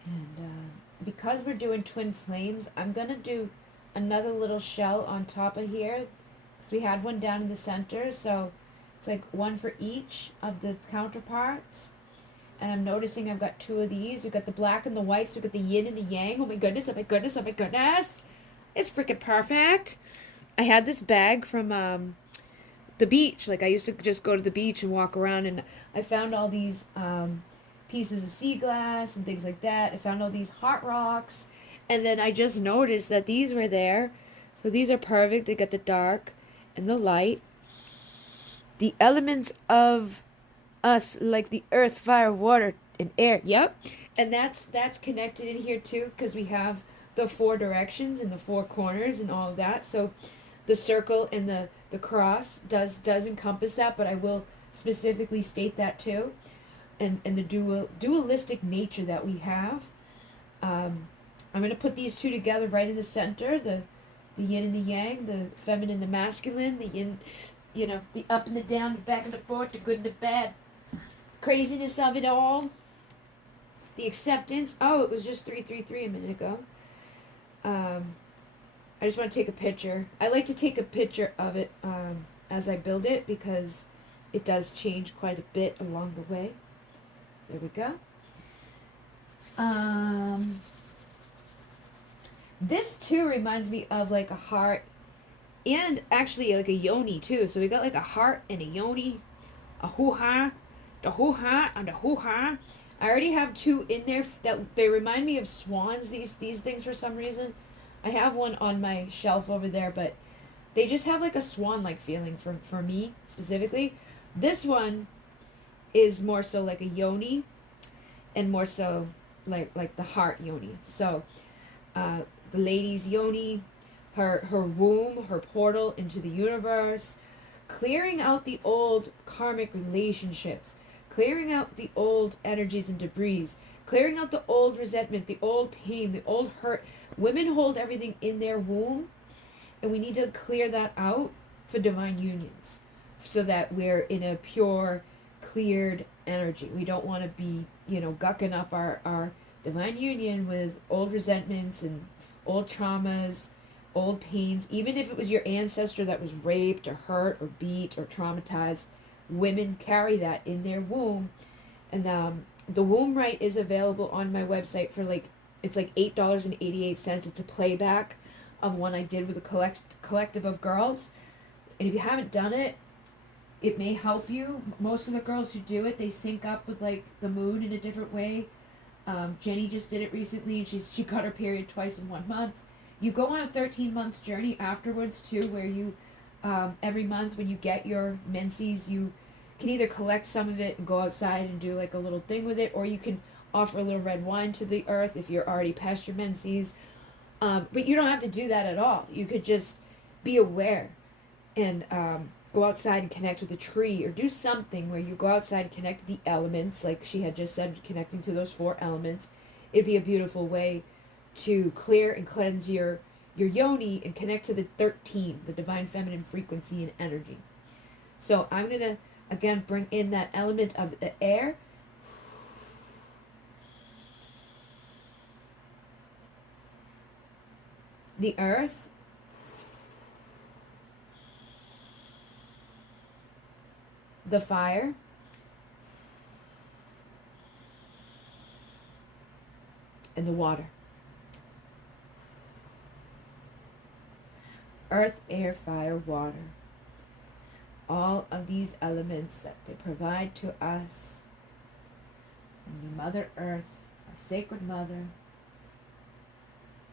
And because we're doing twin flames, I'm going to do another little shell on top of here. So we had one down in the center, so it's like one for each of the counterparts. And I'm noticing I've got two of these. We've got the black and the white, so we've got the yin and the yang. Oh my goodness, oh my goodness, oh my goodness. It's freaking perfect. I had this bag from the beach. Like, I used to just go to the beach and walk around, and I found all these pieces of sea glass and things like that. I found all these heart rocks, and then I just noticed that these were there. So these are perfect. They got the dark and the light. The elements of us, like the earth, fire, water, and air. Yep. And that's connected in here too, because we have the four directions and the four corners and all of that. So the circle and the cross does encompass that, but I will specifically state that too. And the dualistic nature that we have. I'm going to put these two together right in the center, the yin and the yang, the feminine and the masculine, the yin, you know, the up and the down, the back and the forth, the good and the bad, craziness of it all, the acceptance. Oh, it was just 333 a minute ago. I just want to take a picture. I like to take a picture of it as I build it, because it does change quite a bit along the way. There we go. This too reminds me of like a heart, and actually like a yoni too. So we got like a heart and a yoni, a hoo-ha, the hoo-ha and the hoo-ha. I already have two in there that they remind me of swans, these things for some reason. I have one on my shelf over there, but they just have like a swan-like feeling for me specifically. This one is more so like a yoni, and more so like the heart yoni. So the lady's yoni, her womb, her portal into the universe, clearing out the old karmic relationships, clearing out the old energies and debris, clearing out the old resentment, the old pain, the old hurt. Women hold everything in their womb, and we need to clear that out for divine unions, so that we're in a pure, cleared energy. We don't want to be, gucking up our divine union with old resentments and old traumas, old pains. Even if it was your ancestor that was raped or hurt or beat or traumatized, women carry that in their womb. And the womb right is available on my website for like, it's like $8.88. It's a playback of one I did with a collective of girls. And if you haven't done it, it may help you. Most of the girls who do it, they sync up with like the moon in a different way. Jenny just did it recently, and she got her period twice in 1 month. You go on a 13-month journey afterwards too, where you every month when you get your menses, you can either collect some of it and go outside and do like a little thing with it, or you can offer a little red wine to the earth if you're already past your menses. But you don't have to do that at all. You could just be aware and go outside and connect with a tree, or do something where you go outside and connect with the elements, like she had just said, connecting to those 4 elements. It'd be a beautiful way to clear and cleanse your yoni and connect to the 13, the divine feminine frequency and energy. So I'm going to, again, bring in that element of the air. The earth. The fire. And the water. Earth, air, fire, water. All of these elements that they provide to us from the Mother Earth, our sacred mother,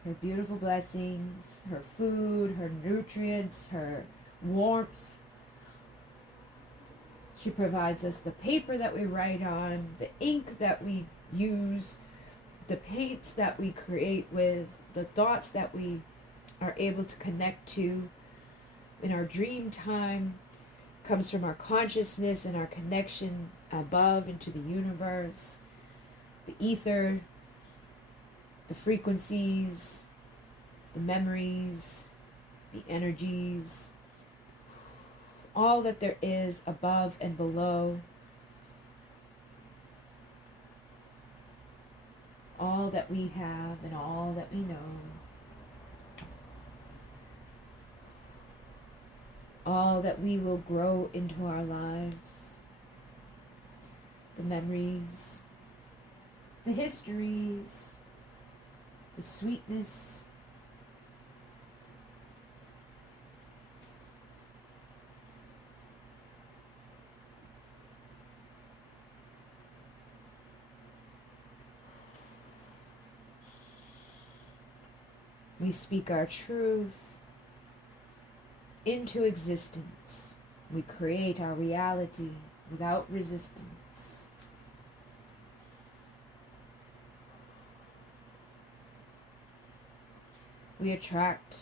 her beautiful blessings, her food, her nutrients, her warmth. She provides us the paper that we write on, the ink that we use, the paints that we create with, the thoughts that we are able to connect to in our dream time. Comes from our consciousness and our connection above into the universe, the ether, the frequencies, the memories, the energies, all that there is above and below, all that we have and all that we know. All that we will grow into our lives, the memories, the histories, the sweetness, we speak our truth into existence. We create our reality without resistance. We attract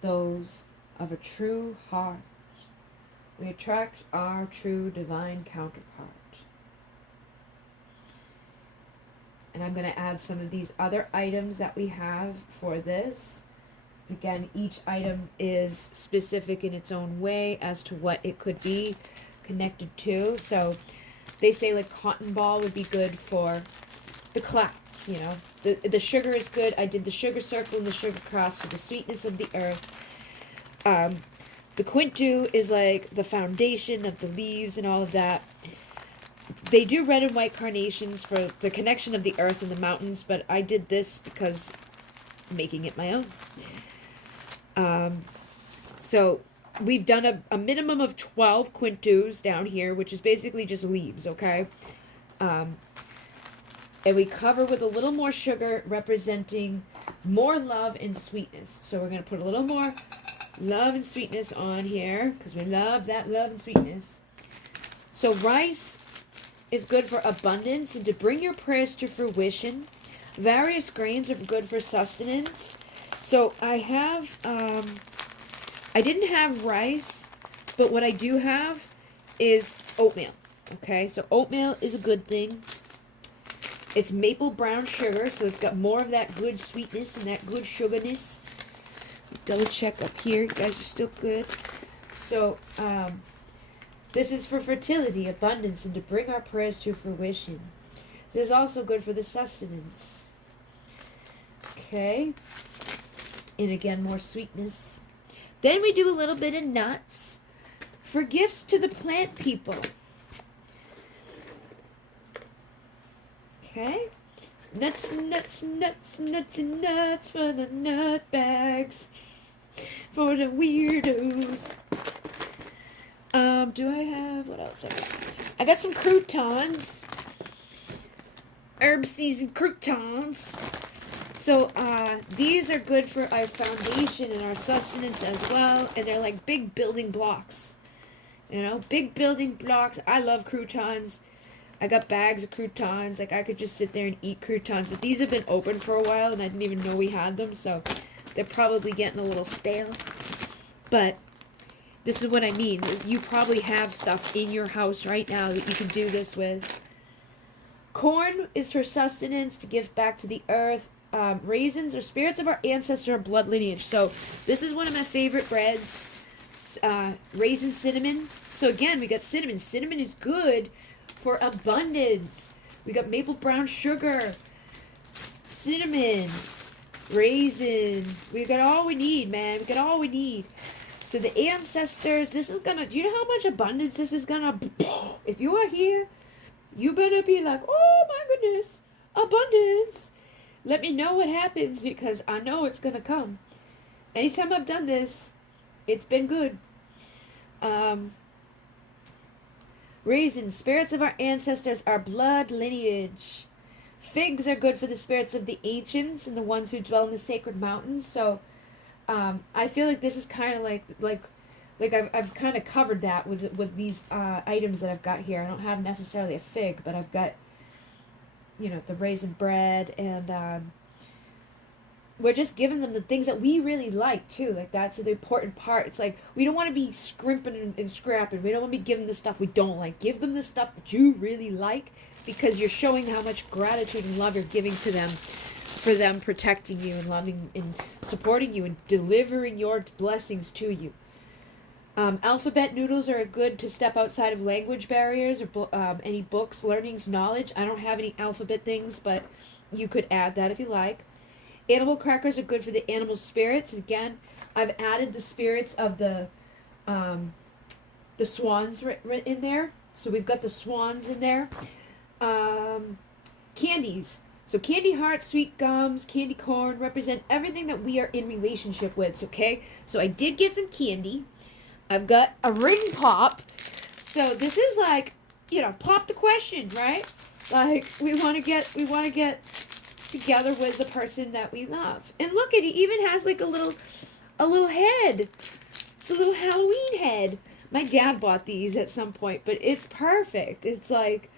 those of a true heart. We attract our true divine counterpart. And I'm going to add some of these other items that we have for this. Again, each item is specific in its own way as to what it could be connected to. So they say like cotton ball would be good for the clouds, you know. The sugar is good. I did the sugar circle and the sugar cross for the sweetness of the earth. The quintu is like the foundation of the leaves and all of that. They do red and white carnations for the connection of the earth and the mountains, but I did this because I'm making it my own. So we've done a minimum of 12 quintus down here, which is basically just leaves, okay? And we cover with a little more sugar, representing more love and sweetness. So we're going to put a little more love and sweetness on here, because we love that love and sweetness. So rice is good for abundance and to bring your prayers to fruition. Various grains are good for sustenance. So I have, I didn't have rice, but what I do have is oatmeal. Okay, so oatmeal is a good thing. It's maple brown sugar, so it's got more of that good sweetness and that good sugarness. Double check up here, you guys are still good. So, this is for fertility, abundance, and to bring our prayers to fruition. This is also good for the sustenance. Okay. And again, more sweetness. Then we do a little bit of nuts for gifts to the plant people. Okay. Nuts, nuts, nuts, nuts, and nuts for the nut bags. For the weirdos. Do I have, what else? I got some croutons. Herb seasoned croutons. So, these are good for our foundation and our sustenance as well. And they're like big building blocks. You know, big building blocks. I love croutons. I got bags of croutons. Like, I could just sit there and eat croutons. But these have been open for a while, and I didn't even know we had them. So, they're probably getting a little stale. But this is what I mean. You probably have stuff in your house right now that you can do this with. Corn is for sustenance, to give back to the earth. Raisins are spirits of our ancestor blood lineage. So, this is one of my favorite breads. Raisin cinnamon. So, again, we got cinnamon. Cinnamon is good for abundance. We got maple brown sugar, cinnamon, raisin. We got all we need, man. We got all we need. So the ancestors, this is gonna, do you know how much abundance this is gonna, if you are here, you better be like, oh my goodness, abundance. Let me know what happens, because I know it's gonna come. Anytime I've done this, it's been good. Raisins, spirits of our ancestors, our blood lineage. Figs are good for the spirits of the ancients and the ones who dwell in the sacred mountains. So, I feel like this is kind of like I've kind of covered that with these items that I've got here. I don't have necessarily a fig, but I've got, you know, the raisin bread, and we're just giving them the things that we really like too. Like, that's the important part. It's like, we don't want to be scrimping and scrapping. We don't want to be giving the stuff we don't like. Give them the stuff that you really like, because you're showing how much gratitude and love you're giving to them, for them protecting you and loving and supporting you and delivering your blessings to you. Alphabet noodles are good to step outside of language barriers or any books, learnings, knowledge. I don't have any alphabet things, but you could add that if you like. Animal crackers are good for the animal spirits. Again, I've added the spirits of the swans in there. So we've got the swans in there. Candies. So candy hearts, sweet gums, candy corn represent everything that we are in relationship with, okay? So I did get some candy. I've got a ring pop. So this is like, you know, pop the question, right? Like, we want to get together with the person that we love. And look, it even has like a little head. It's a little Halloween head. My dad bought these at some point, but it's perfect. It's like,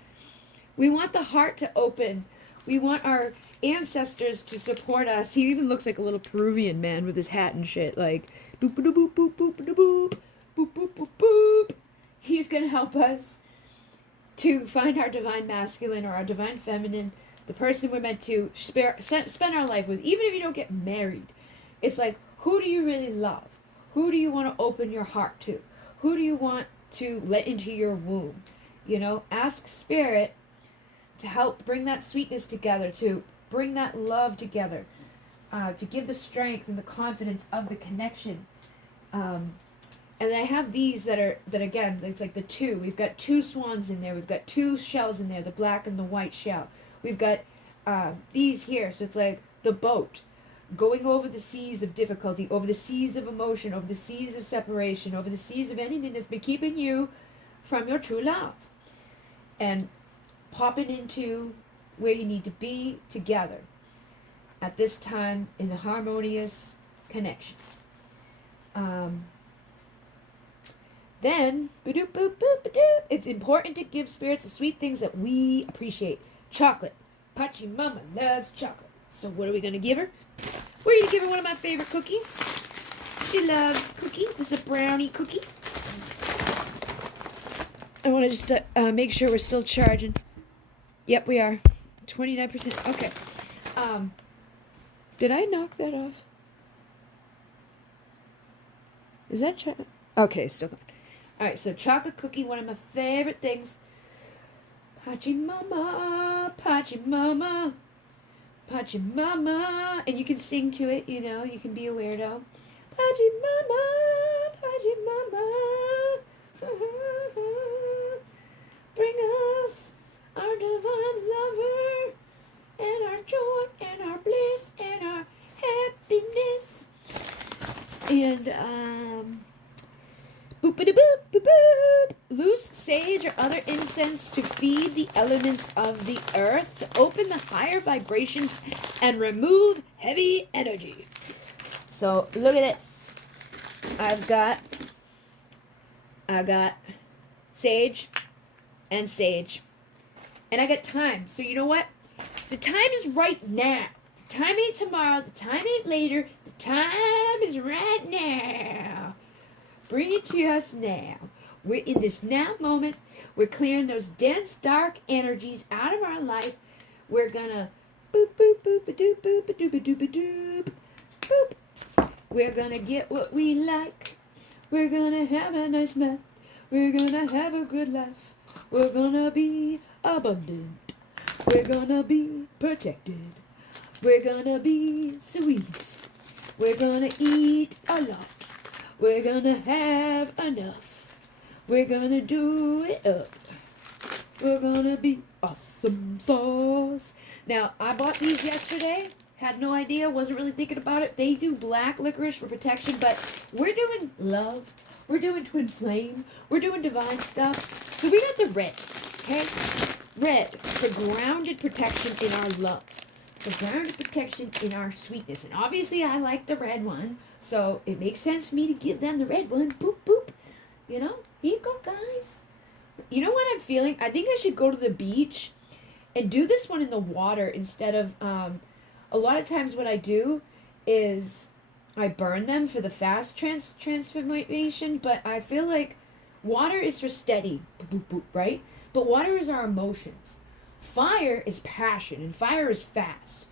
we want the heart to open. We want our ancestors to support us. He even looks like a little Peruvian man with his hat and shit. Like, boop boop boop boop boop boop boop boop boop boop. He's gonna help us to find our divine masculine or our divine feminine, the person we're meant to spend our life with. Even if you don't get married, it's like, who do you really love? Who do you want to open your heart to? Who do you want to let into your womb? You know, ask Spirit to help bring that sweetness together, to bring that love together, to give the strength and the confidence of the connection. And I have these that again, it's like the two. We've got two swans in there. We've got two shells in there, the black and the white shell. We've got these here. So it's like the boat going over the seas of difficulty, over the seas of emotion, over the seas of separation, over the seas of anything that's been keeping you from your true love. And popping into where you need to be together at this time in a harmonious connection. Then, it's important to give spirits the sweet things that we appreciate. Chocolate. Pachi Mama loves chocolate. So what are we going to give her? We're going to give her one of my favorite cookies. She loves cookie. This is a brownie cookie. I want to just make sure we're still charging. Yep, we are. 29%. Okay. Did I knock that off? Is that okay, still going. Alright, so chocolate cookie, one of my favorite things. Pachi Mama Pachamama, Pachamama. And you can sing to it, you know, you can be a weirdo. Pachamama, Pachamama. Bring us our divine lover, and our joy, and our bliss, and our happiness. And, boop-a-da-boop, boop-boop. Loose sage or other incense to feed the elements of the earth, to open the higher vibrations and remove heavy energy. So, look at this. I got sage and sage. And I got time. So you know what? The time is right now. The time ain't tomorrow. The time ain't later. The time is right now. Bring it to us now. We're in this now moment. We're clearing those dense, dark energies out of our life. We're gonna boop, boop, boop, a doop, boop, a doop, a doop, a doop, boop. We're gonna get what we like. We're gonna have a nice night. We're gonna have a good life. We're gonna be abundant. We're gonna be protected. We're gonna be sweet. We're gonna eat a lot. We're gonna have enough. We're gonna do it up. We're gonna be awesome sauce. Now, I bought these yesterday. Had no idea. Wasn't really thinking about it. They do black licorice for protection, but we're doing love. We're doing twin flame. We're doing divine stuff. So we got the red. Okay? Red for grounded protection in our love. For grounded protection in our sweetness. And obviously I like the red one. So it makes sense for me to give them the red one. Boop, boop. You know? Here you go, guys. You know what I'm feeling? I think I should go to the beach and do this one in the water instead of, a lot of times what I do is I burn them for the fast transformation, but I feel like water is for steady, boop, boop, boop, right? But water is our emotions. Fire is passion, and fire is fast.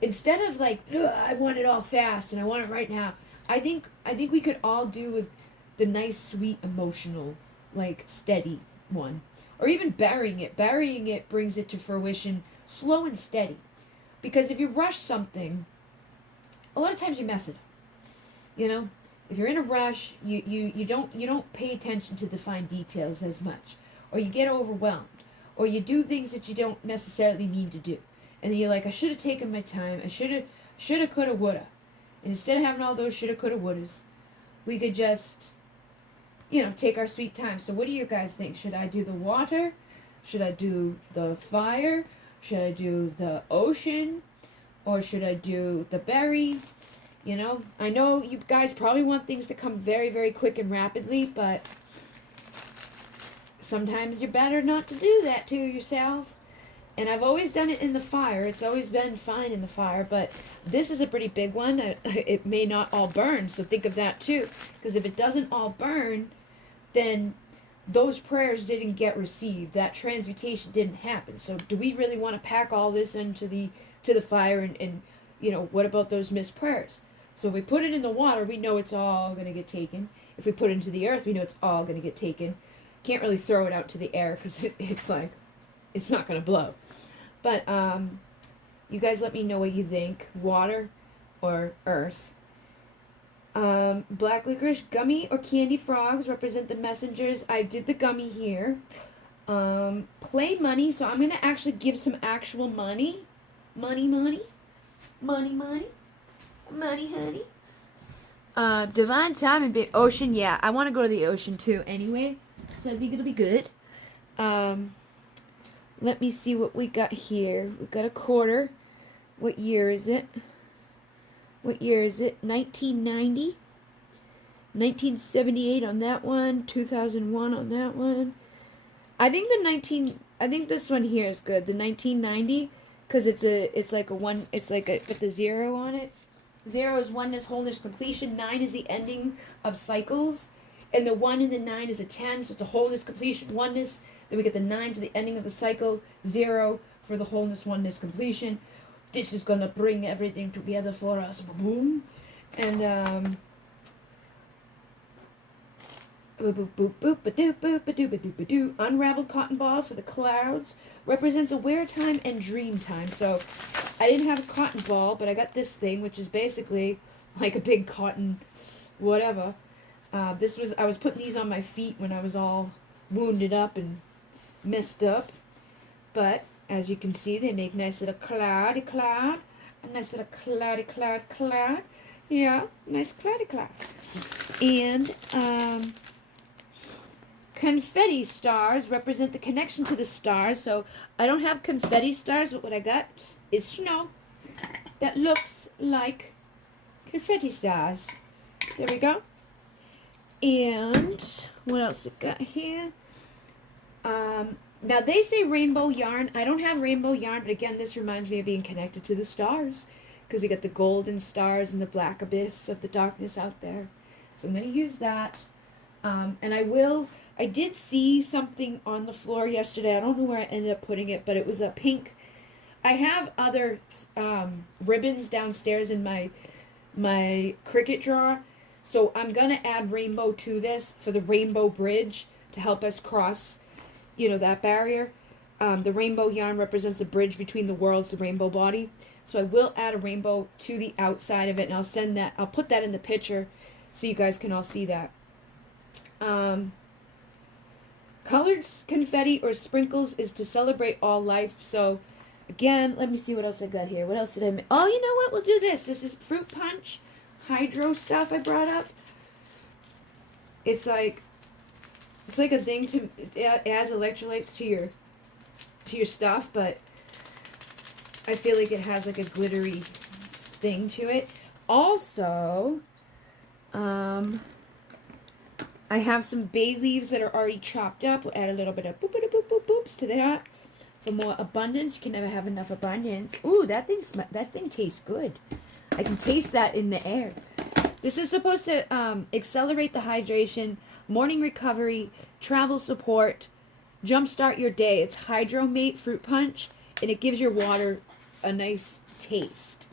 Instead of like, I want it all fast and I want it right now, I think we could all do with the nice, sweet, emotional, like steady one. Or even burying it. Burying it brings it to fruition slow and steady. Because if you rush something, a lot of times you mess it up. You know, if you're in a rush, you don't pay attention to the fine details as much, or you get overwhelmed, or you do things that you don't necessarily mean to do, and then you're like, I should have taken my time. I shoulda, coulda, woulda, and instead of having all those shoulda, coulda, wouldas, we could just, you know, take our sweet time. So what do you guys think? Should I do the water? Should I do the fire? Should I do the ocean? Or should I do the berry? You know, I know you guys probably want things to come very, very quick and rapidly, but sometimes you're better not to do that to yourself. And I've always done it in the fire. It's always been fine in the fire, but this is a pretty big one. It may not all burn, so think of that too. Because if it doesn't all burn, then those prayers didn't get received. That transmutation didn't happen. So do we really want to pack all this into the fire and you know, what about those missed prayers? So if we put it in the water, we know it's all going to get taken. If we put it into the earth, we know it's all going to get taken. Can't really throw it out to the air because it's like, it's not going to blow. But you guys let me know what you think. Water or earth. Black licorice, gummy or candy frogs represent the messengers. I did the gummy here. Play money, so I'm going to actually give some actual money. Money, money. Money, money. Money, honey. Divine time and big ocean. Yeah, I want to go to the ocean too anyway. So I think it'll be good. Let me see what we got here. We got a quarter. What year is it? What year is it? 1990. 1978 on that one. 2001 on that one. I think this one here is good. The 1990, because it's like a one. It's like a with the 0 on it. 0 is oneness, wholeness, completion. 9 is the ending of cycles, and the 1 and the 9 is a 10. So it's a wholeness, completion, oneness. Then we get the 9 for the ending of the cycle. 0 for the wholeness, oneness, completion. This is gonna bring everything together for us. Boom. And Boop, boop, boop, boop, ba-doo, boop, ba-doo, ba-doo, ba-doo. Unraveled cotton ball for the clouds represents aware time and dream time. So I didn't have a cotton ball, but I got this thing, which is basically like a big cotton whatever. I was putting these on my feet when I was all wounded up and messed up. But as you can see, they make nice little cloudy cloud. A nice little cloudy cloud. Yeah, nice cloudy cloud. And confetti stars represent the connection to the stars. So I don't have confetti stars, but what I got is snow that looks like confetti stars. There we go. And what else I got here? Now they say rainbow yarn. I don't have rainbow yarn, but again, this reminds me of being connected to the stars, because you got the golden stars and the black abyss of the darkness out there. So I'm going to use that. And I did see something on the floor yesterday. I don't know where I ended up putting it, but it was a pink. I have other ribbons downstairs in my Cricut drawer. So I'm going to add rainbow to this for the rainbow bridge to help us cross, that barrier. The rainbow yarn represents the bridge between the worlds, the rainbow body. So I will add a rainbow to the outside of it, and I'll put that in the picture so you guys can all see that. Colored confetti or sprinkles is to celebrate all life. So again, let me see what else I got here. What else did I make? Oh, you know what? We'll do this. This is fruit punch hydro stuff I brought up. It's like a thing to adds electrolytes to your stuff, but I feel like it has like a glittery thing to it. Also, I have some bay leaves that are already chopped up. We'll add a little bit of boop boop boop boop boops to that for more abundance. You can never have enough abundance. Ooh, that thing tastes good. I can taste that in the air. This is supposed to accelerate the hydration, morning recovery, travel support, jumpstart your day. It's Hydromate Fruit Punch, and it gives your water a nice taste.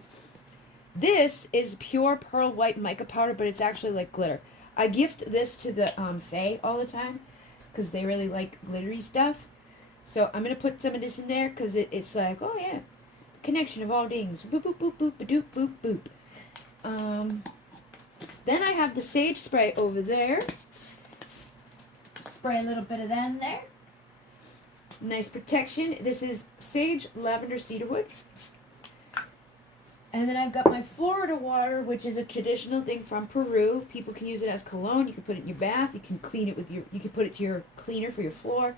This is pure pearl white mica powder, but it's actually like glitter. I gift this to the Fae all the time because they really like glittery stuff. So I'm going to put some of this in there because it's like, oh yeah, connection of all things. Boop, boop, boop, boop, boop, boop, boop. Then I have the sage spray over there. Spray a little bit of that in there. Nice protection. This is sage lavender cedarwood. And then I've got my Florida water, which is a traditional thing from Peru. People can use it as cologne. You can put it in your bath. You can clean it you can put it to your cleaner for your floor.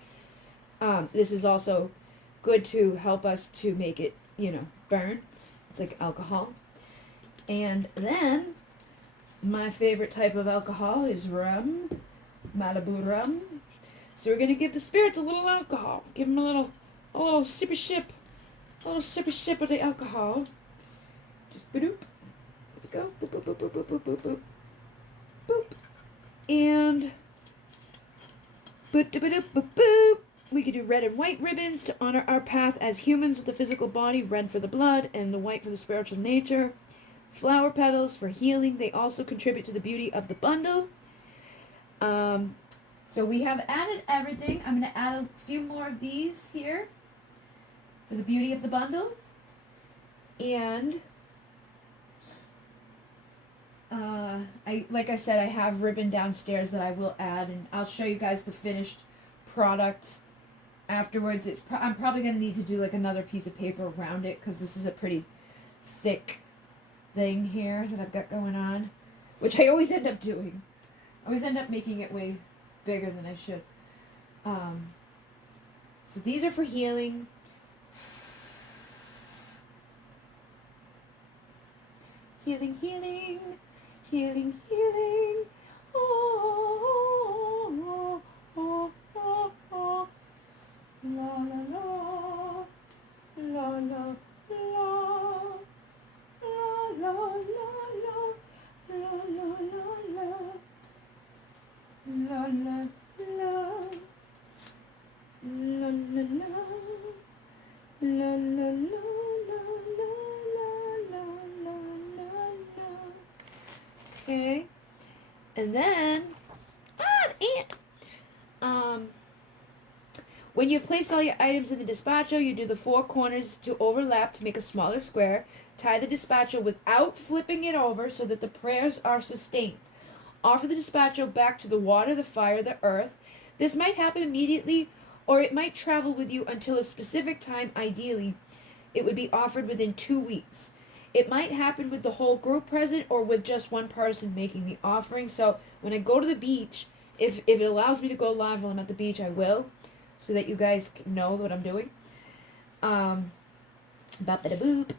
This is also good to help us to make it, burn. It's like alcohol. And then my favorite type of alcohol is rum, Malibu rum. So we're going to give the spirits a little alcohol. Give them a little sippy sip. A little sippy sip of the alcohol. Just boop. There we go. Boop, boop, boop, boop, boop, boop, boop, boop. Boop. And boop, boop, boop, boop, boop. We could do red and white ribbons to honor our path as humans with the physical body, red for the blood, and the white for the spiritual nature. Flower petals for healing. They also contribute to the beauty of the bundle. So we have added everything. I'm going to add a few more of these here for the beauty of the bundle. And like I said, I have ribbon downstairs that I will add, and I'll show you guys the finished product afterwards. I'm probably going to need to do like another piece of paper around it because this is a pretty thick thing here that I've got going on, which I always end up doing. I always end up making it way bigger than I should. So these are for healing. Healing, healing, healing, healing. Oh, oh, oh, oh, oh. La la la, la la la, la la la la, la la la la, la la la, la la la, la la la. Okay, and then, the When you've placed all your items in the despacho, you do the 4 corners to overlap to make a smaller square. Tie the despacho without flipping it over so that the prayers are sustained. Offer the despacho back to the water, the fire, the earth. This might happen immediately, or it might travel with you until a specific time. Ideally, it would be offered within 2 weeks. It might happen with the whole group present or with just one person making the offering. So when I go to the beach, if it allows me to go live while I'm at the beach, I will, so that you guys know what I'm doing. Bop-a-da-boop,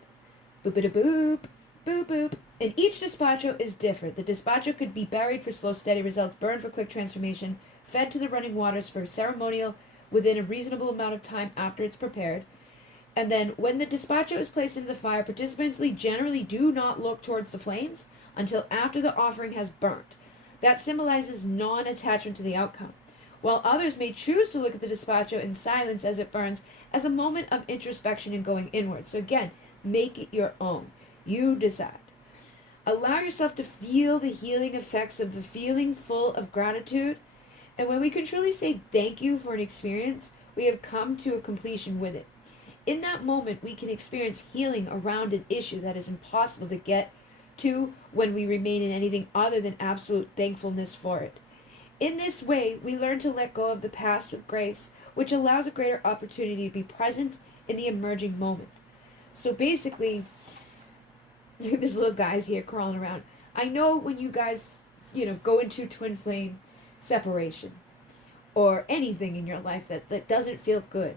boop-a-da-boop, boop-boop. And each despacho is different. The despacho could be buried for slow, steady results, burned for quick transformation, fed to the running waters for ceremonial within a reasonable amount of time after it's prepared. And then when the despacho is placed into the fire, participants generally do not look towards the flames until after the offering has burnt. That symbolizes non-attachment to the outcome, while others may choose to look at the despacho in silence as it burns as a moment of introspection and going inward. So again, make it your own. You decide. Allow yourself to feel the healing effects of the feeling full of gratitude. And when we can truly say thank you for an experience, we have come to a completion with it. In that moment, we can experience healing around an issue that is impossible to get to when we remain in anything other than absolute thankfulness for it. In this way, we learn to let go of the past with grace, which allows a greater opportunity to be present in the emerging moment. So basically, this little guy's here crawling around. I know when you guys, go into twin flame separation or anything in your life that doesn't feel good,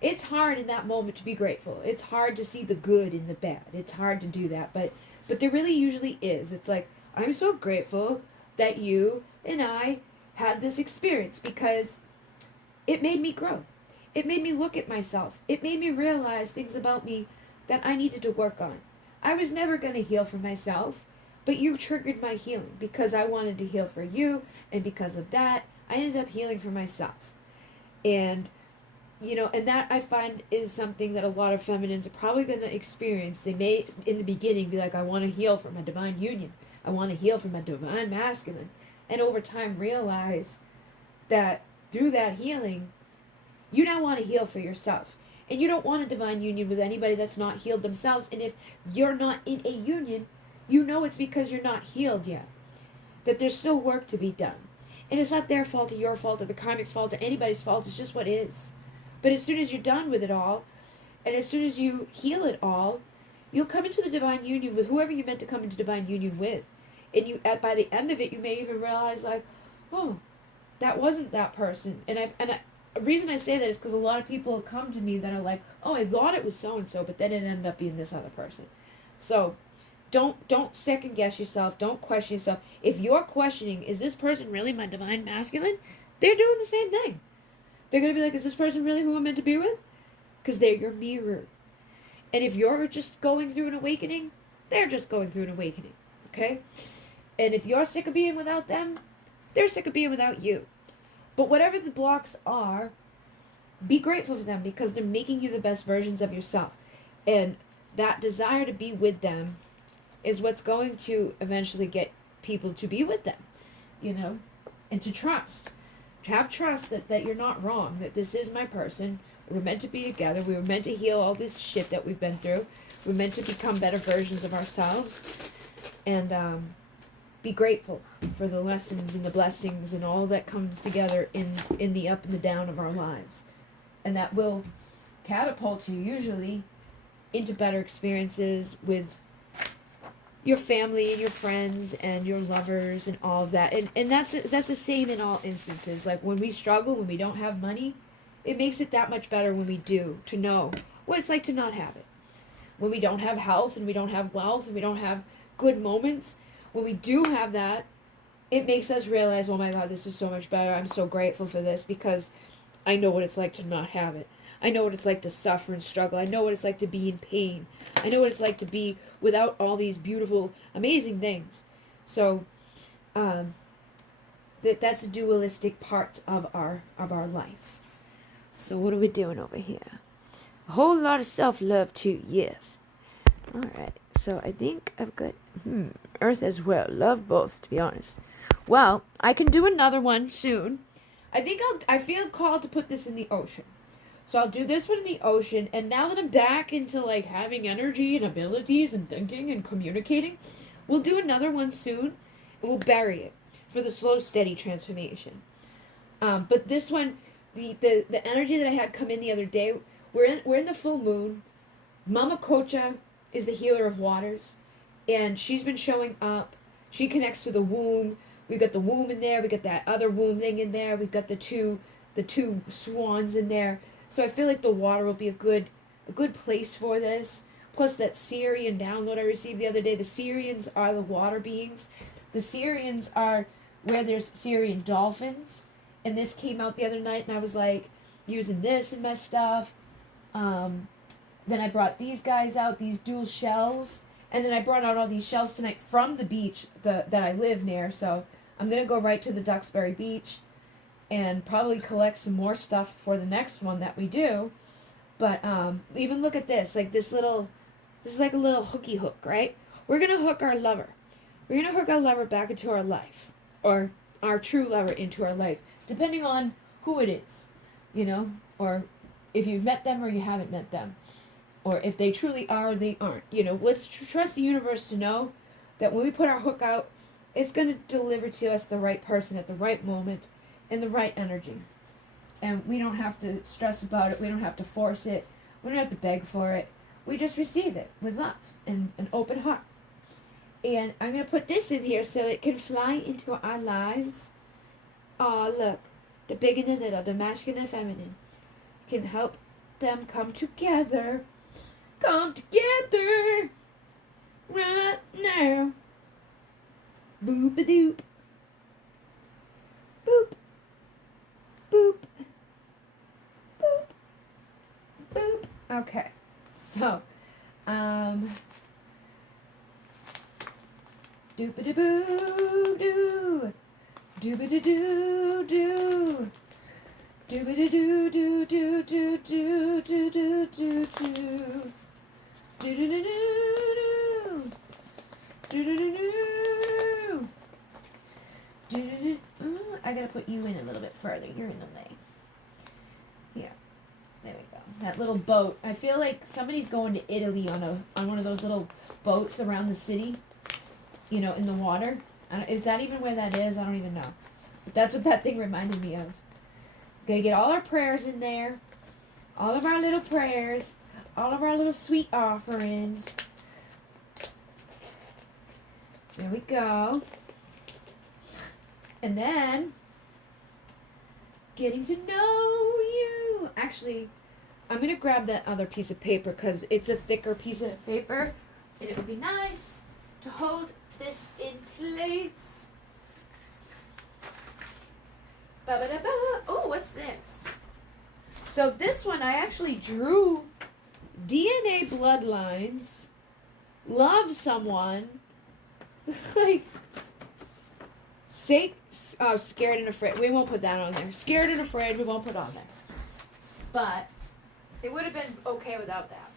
it's hard in that moment to be grateful. It's hard to see the good in the bad. It's hard to do that, but there really usually is. It's like, I'm so grateful that you and I had this experience because it made me grow. It made me look at myself. It made me realize things about me that I needed to work on. I was never going to heal for myself, but you triggered my healing because I wanted to heal for you, and because of that, I ended up healing for myself. And and that I find is something that a lot of feminines are probably going to experience. They may, in the beginning, be like, I want to heal for my divine union. I want to heal for my divine masculine. And over time realize that through that healing, you now want to heal for yourself. And you don't want a divine union with anybody that's not healed themselves. And if you're not in a union, it's because you're not healed yet. That there's still work to be done. And it's not their fault or your fault or the karmic's fault or anybody's fault. It's just what is. But as soon as you're done with it all, and as soon as you heal it all, you'll come into the divine union with whoever you meant to come into divine union with. And by the end of it, you may even realize, like, oh, that wasn't that person. And the reason I say that is because a lot of people come to me that are like, oh, I thought it was so-and-so, but then it ended up being this other person. So don't second guess yourself. Don't question yourself. If you're questioning, is this person really my divine masculine? They're doing the same thing. They're going to be like, is this person really who I'm meant to be with? Because they're your mirror. And if you're just going through an awakening, they're just going through an awakening. Okay? And if you're sick of being without them, they're sick of being without you. But whatever the blocks are, be grateful for them because they're making you the best versions of yourself. And that desire to be with them is what's going to eventually get people to be with them, and to trust. Have trust that you're not wrong, that this is my person. We were meant to be together. We were meant to heal all this shit that we've been through. We're meant to become better versions of ourselves. And be grateful for the lessons and the blessings and all that comes together in the up and the down of our lives. And that will catapult you usually into better experiences with your family and your friends and your lovers and all of that. And that's the same in all instances. Like when we struggle, when we don't have money, it makes it that much better when we do, to know what it's like to not have it. When we don't have health and we don't have wealth and we don't have good moments, when we do have that, it makes us realize, oh my God, this is so much better. I'm so grateful for this because I know what it's like to not have it. I know what it's like to suffer and struggle. I know what it's like to be in pain. I know what it's like to be without all these beautiful, amazing things. So, that's the dualistic parts of our life. So what are we doing over here? A whole lot of self-love too, yes. Alright, so I think I've got Earth as well. Love both, to be honest. Well, I can do another one soon. I feel called to put this in the ocean. So I'll do this one in the ocean, and now that I'm back into like having energy and abilities and thinking and communicating, we'll do another one soon, and we'll bury it for the slow, steady transformation. But this one, the energy that I had come in the other day, we're in the full moon. Mama Kocha is the healer of waters, and she's been showing up. She connects to the womb. We got the womb in there. We got that other womb thing in there. We got the two swans in there. So I feel like the water will be a good place for this. Plus that Syrian download I received the other day. The Syrians are the water beings. The Syrians are where there's Syrian dolphins. And this came out the other night, and I was like using this in my stuff. Then I brought these guys out, these dual shells. And then I brought out all these shells tonight from the beach that I live near. So I'm going to go right to the Duxbury Beach and probably collect some more stuff for the next one that we do. But even look at this. Like this is like a little hooky hook, right? We're going to hook our lover. We're going to hook our lover back into our life. Or our true lover into our life. Depending on who it is. You know? Or if you've met them or you haven't met them. Or if they truly are or they aren't. You know, let's trust the universe to know that when we put our hook out, it's going to deliver to us the right person at the right moment in the right energy. And we don't have to stress about it. We don't have to force it. We don't have to beg for it. We just receive it with love and an open heart. And I'm going to put this in here so it can fly into our lives. Oh, look. The big and the little, the masculine and feminine. Can help them come together. Come together right now. Boop-a-doop. Boop. Boop. Boop. Boop. Okay. So, doop-a-da-boo-doo. Doop-a-da-doo-doo. Do-do-do-do-do-do-do-do-do-do-do. Do-do-do-do-do. Do-do-do-do. Do-do-do. I gotta put you in a little bit further. You're in the way. Here. There we go. That little boat. I feel like somebody's going to Italy on one of those little boats around the city. You know, in the water. Is that even where that is? I don't even know. But that's what that thing reminded me of. Gonna get all our prayers in there. All of our little prayers. All of our little sweet offerings. There we go. And then, getting to know you. Actually, I'm going to grab that other piece of paper because it's a thicker piece of paper. And it would be nice to hold this in place. Ba-ba-da-ba. Oh, what's this? So this one, I actually drew DNA bloodlines, love someone, like, scared and afraid. We won't put that on there. Scared and afraid, we won't put on there. But it would have been okay without that.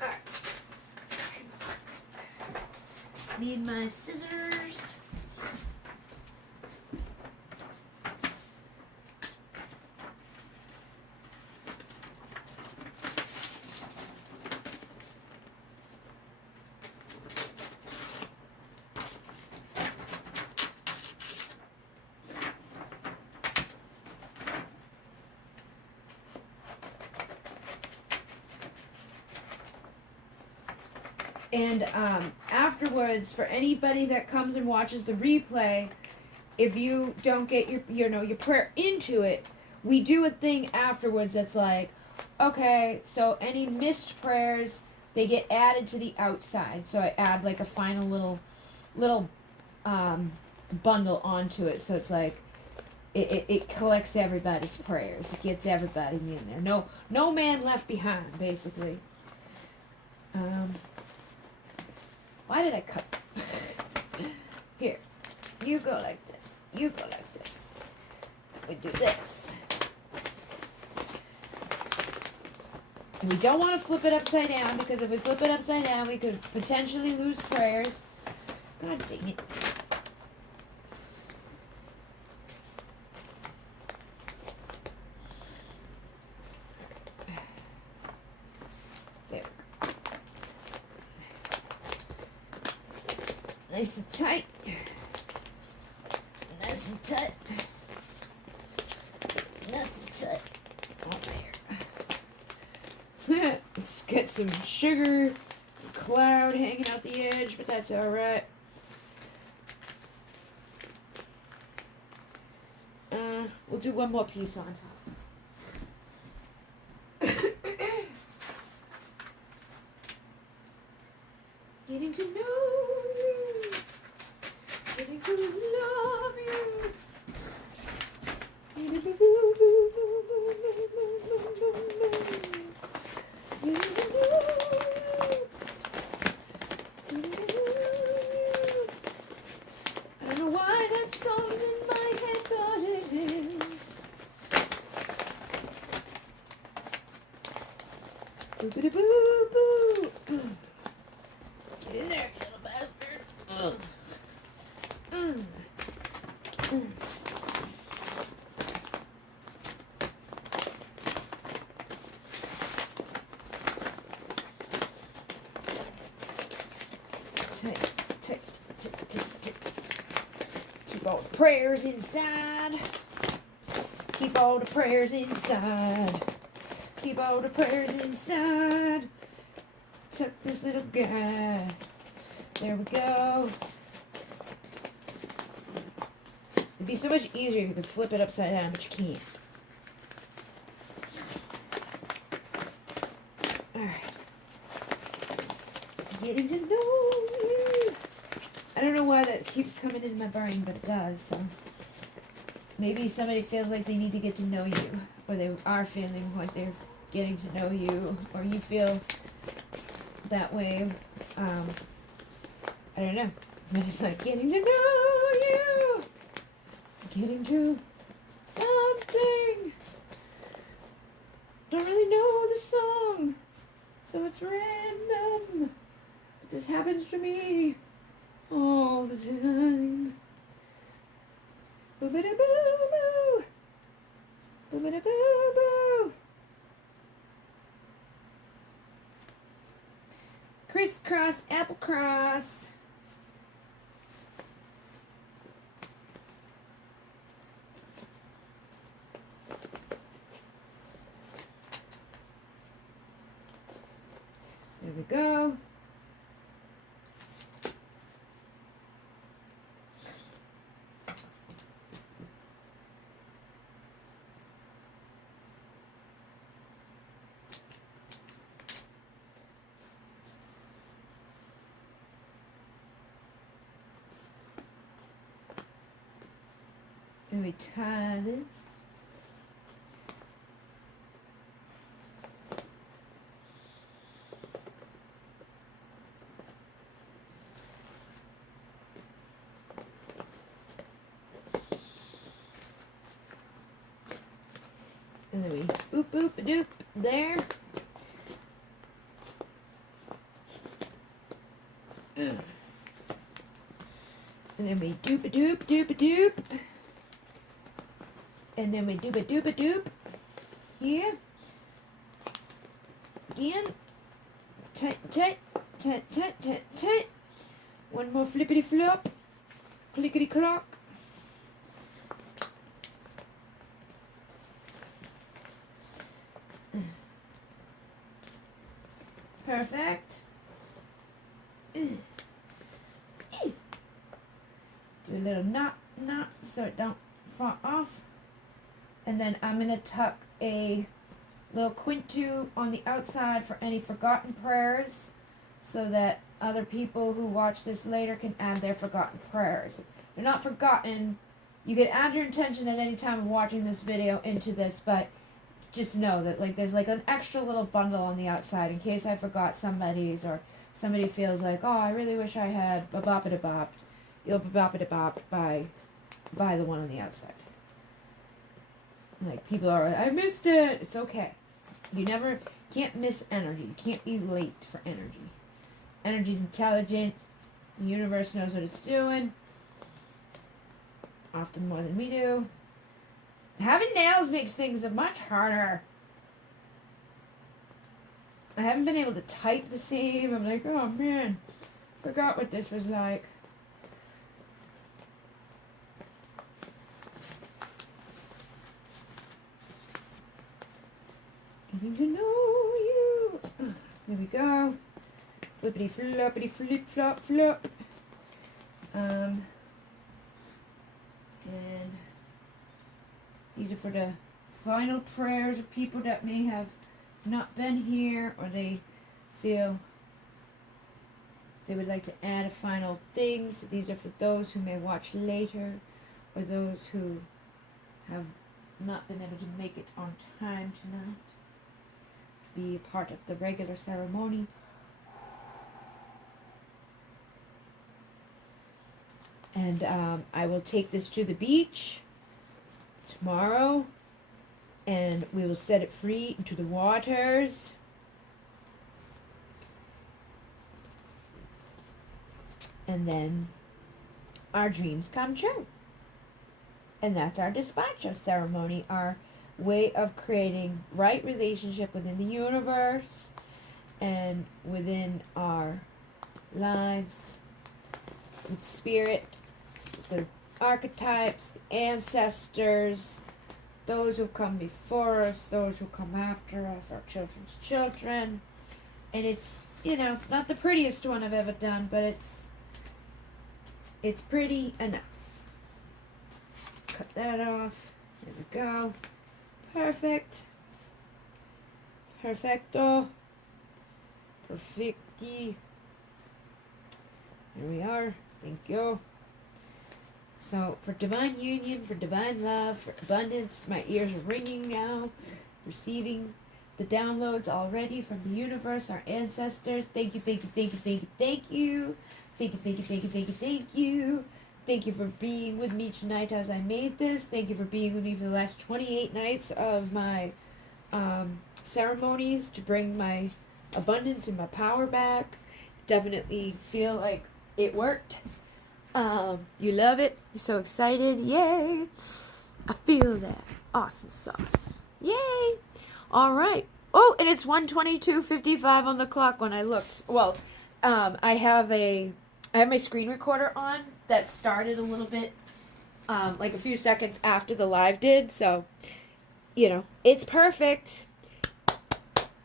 Alright. Need my scissors. And afterwards, for anybody that comes and watches the replay, if you don't get your prayer into it, we do a thing afterwards that's like, okay, so any missed prayers, they get added to the outside. So I add like a final little bundle onto it. So it's like it collects everybody's prayers. It gets everybody in there. No man left behind, basically. Why did I cut? Here, you go like this. You go like this. We do this. And we don't want to flip it upside down, because if we flip it upside down, we could potentially lose prayers. God dang it. There we go. Nice and tight. Nice and tight. Nice and tight. Oh, there. It's got some sugar cloud hanging out the edge, but that's alright. We'll do one more piece on top. Getting to know you. Getting to love you. Getting to I don't know why that song's in my head, but it is. Boo-boo-boo-boo. Get in there, little bastard. Tight. Keep all the prayers inside. Keep all the prayers inside. Keep all the prayers inside. Tuck this little guy. There we go. It'd be so much easier if you could flip it upside down, but you can't. Alright. Getting to know you. I don't know why that keeps coming into my brain, but it does, so. Maybe somebody feels like they need to get to know you, or they are feeling like they're getting to know you, or you feel that way. I don't know. But it's like getting to know you. Getting to something. Don't really know the song, so it's random. But this happens to me all the time. Boo-ba-da-boo-boo. Boo-ba-da-boo-boo. Crisscross, apple cross. There we go. And we tie this. And then we boop boop doop there. And then we doop a doop doop a doop. And then we doop a doop a doop here. Again. Tight, tight, tight, tight, tight, tight. One more flippity flop. Clickety clock. Perfect. Do a little knot so it don't fall off. And then I'm going to tuck a little quintu on the outside for any forgotten prayers, so that other people who watch this later can add their forgotten prayers. They're not forgotten. You can add your intention at any time of watching this video into this, but just know that there's an extra little bundle on the outside in case I forgot somebody's, or somebody feels like, oh, I really wish I had ba-bop-a-da-bop. You'll ba-bop-a-da-bop by the one on the outside. Like, people are, I missed it. It's okay. You can't miss energy. You can't be late for energy. Energy's intelligent. The universe knows what it's doing. Often more than we do. Having nails makes things much harder. I haven't been able to type the same. I'm like, oh man, forgot what this was like. Getting to know you. There we go. Flippity floppity flip flop flop. And these are for the final prayers of people that may have not been here, or they feel they would like to add a final thing. So these are for those who may watch later, or those who have not been able to make it on time tonight to be a part of the regular ceremony. And I will take this to the beach tomorrow, and we will set it free into the waters. And then our dreams come true. And that's our Despacho ceremony, our way of creating right relationship within the universe and within our lives, with spirit, the archetypes, the ancestors, those who come before us, those who come after us, our children's children. And it's, you know, not the prettiest one I've ever done, but it's pretty enough. Cut that off. There we go. Perfect. Perfecto. Perfecti. Here we are. Thank you. So, for divine union, for divine love, for abundance, my ears are ringing now, receiving the downloads already from the universe, our ancestors. Thank you, thank you, thank you, thank you, thank you. Thank you, thank you, thank you, thank you, thank you. Thank you for being with me tonight as I made this. Thank you for being with me for the last 28 nights of my ceremonies to bring my abundance and my power back. Definitely feel like it worked. You love it. You're so excited. Yay. I feel that. Awesome sauce. Yay. All right. Oh, and it's 1:22:55 on the clock when I looked. Well, I have my screen recorder on that started a little bit, like a few seconds after the live did. So, you know, it's perfect.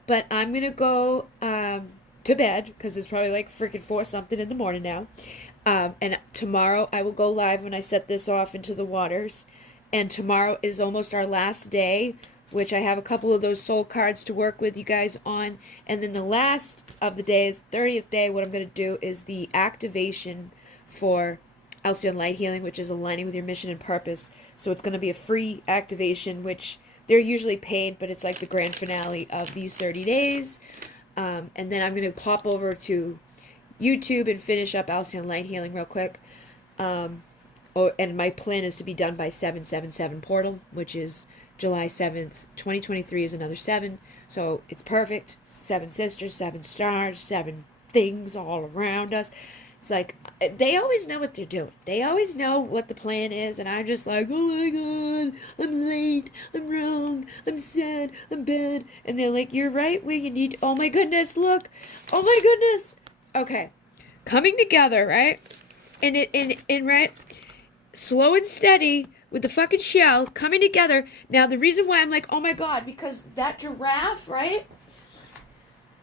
But I'm going to go to bed because it's probably like freaking 4 something in the morning now. And tomorrow I will go live when I set this off into the waters. And tomorrow is almost our last day, which I have a couple of those soul cards to work with you guys on. And then the last of the days, 30th day, what I'm going to do is the activation for Alcyon Light Healing, which is aligning with your mission and purpose. So it's going to be a free activation, which they're usually paid, but it's like the grand finale of these 30 days. And then I'm going to pop over to YouTube and finish up Alcyon Light Healing real quick. And my plan is to be done by 777 portal, which is July 7th. 2023 is another 7. So it's perfect. 7 sisters, 7 stars, 7 things all around us. It's like, they always know what they're doing. They always know what the plan is. And I'm just like, oh my God, I'm late. I'm wrong. I'm sad. I'm bad. And they're like, you're right where you need. Oh my goodness, look. Oh my goodness. Okay. Coming together, right? And right, slow and steady with the fucking shell coming together. Now, the reason why I'm like, oh my God, because that giraffe, right?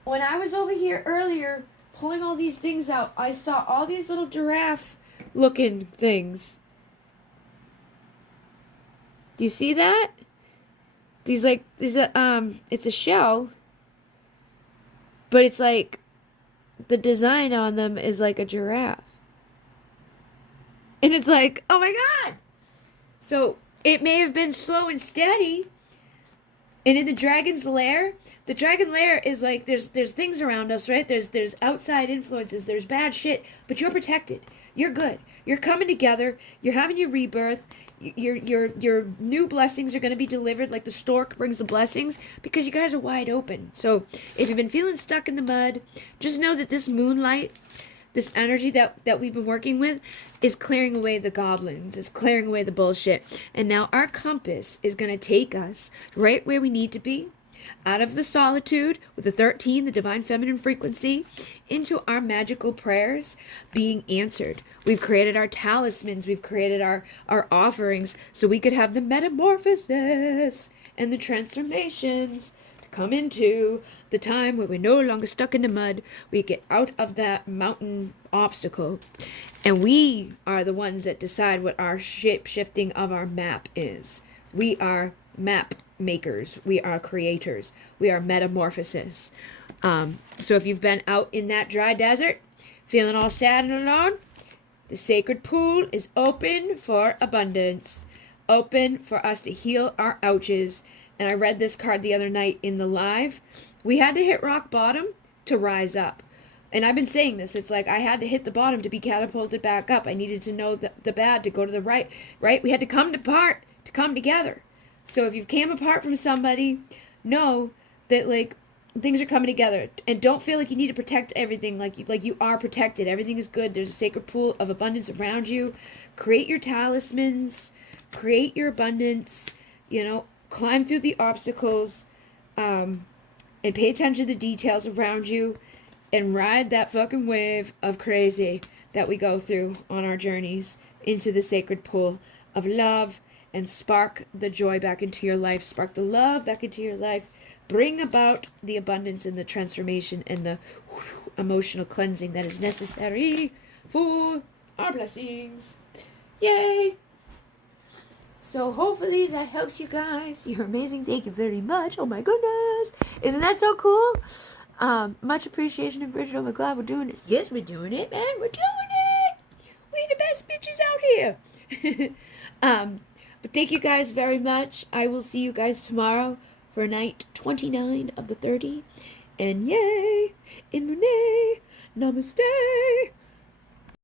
When I was over here earlier pulling all these things out, I saw all these little giraffe-looking things. Do you see that? It's a shell, but it's like, the design on them is like a giraffe. And it's like, oh my God. So it may have been slow and steady, And in the dragon's lair, the dragon lair is like there's things around us, right? There's outside influences, there's bad shit, but you're protected. You're good. You're coming together. You're having your rebirth. Your new blessings are going to be delivered like the stork brings the blessings because you guys are wide open. So if you've been feeling stuck in the mud, just know that this moonlight, this energy that we've been working with, is clearing away the goblins, is clearing away the bullshit. And now our compass is going to take us right where we need to be, out of the solitude with the 13, the divine feminine frequency, into our magical prayers being answered. We've created our talismans, we've created our offerings so we could have the metamorphosis and the transformations to come into the time where we're no longer stuck in the mud. We get out of that mountain obstacle, and we are the ones that decide what our shape shifting of our map is. We are map makers. We are creators. We are metamorphosis. So if you've been out in that dry desert, feeling all sad and alone, the sacred pool is open for abundance, open for us to heal our ouches. And I read this card the other night in the live. We had to hit rock bottom to rise up. And I've been saying this. It's like I had to hit the bottom to be catapulted back up. I needed to know the bad to go to the right. We had to come apart to come together. So if you've came apart from somebody, know that like things are coming together, and don't feel like you need to protect everything. Like you are protected. Everything is good. There's a sacred pool of abundance around you. Create your talismans. Create your abundance. Climb through the obstacles, and pay attention to the details around you, and ride that fucking wave of crazy that we go through on our journeys into the sacred pool of love. And spark the joy back into your life. Spark the love back into your life. Bring about the abundance and the transformation and the emotional cleansing that is necessary for our blessings. Yay! So hopefully that helps you guys. You're amazing. Thank you very much. Oh my goodness. Isn't that so cool? Much appreciation and Bridget. I'm glad we're doing this. Yes, we're doing it, man. We're doing it. We the best bitches out here. But thank you guys very much. I will see you guys tomorrow for night 29 of the 30. And yay! In Renee. Namaste.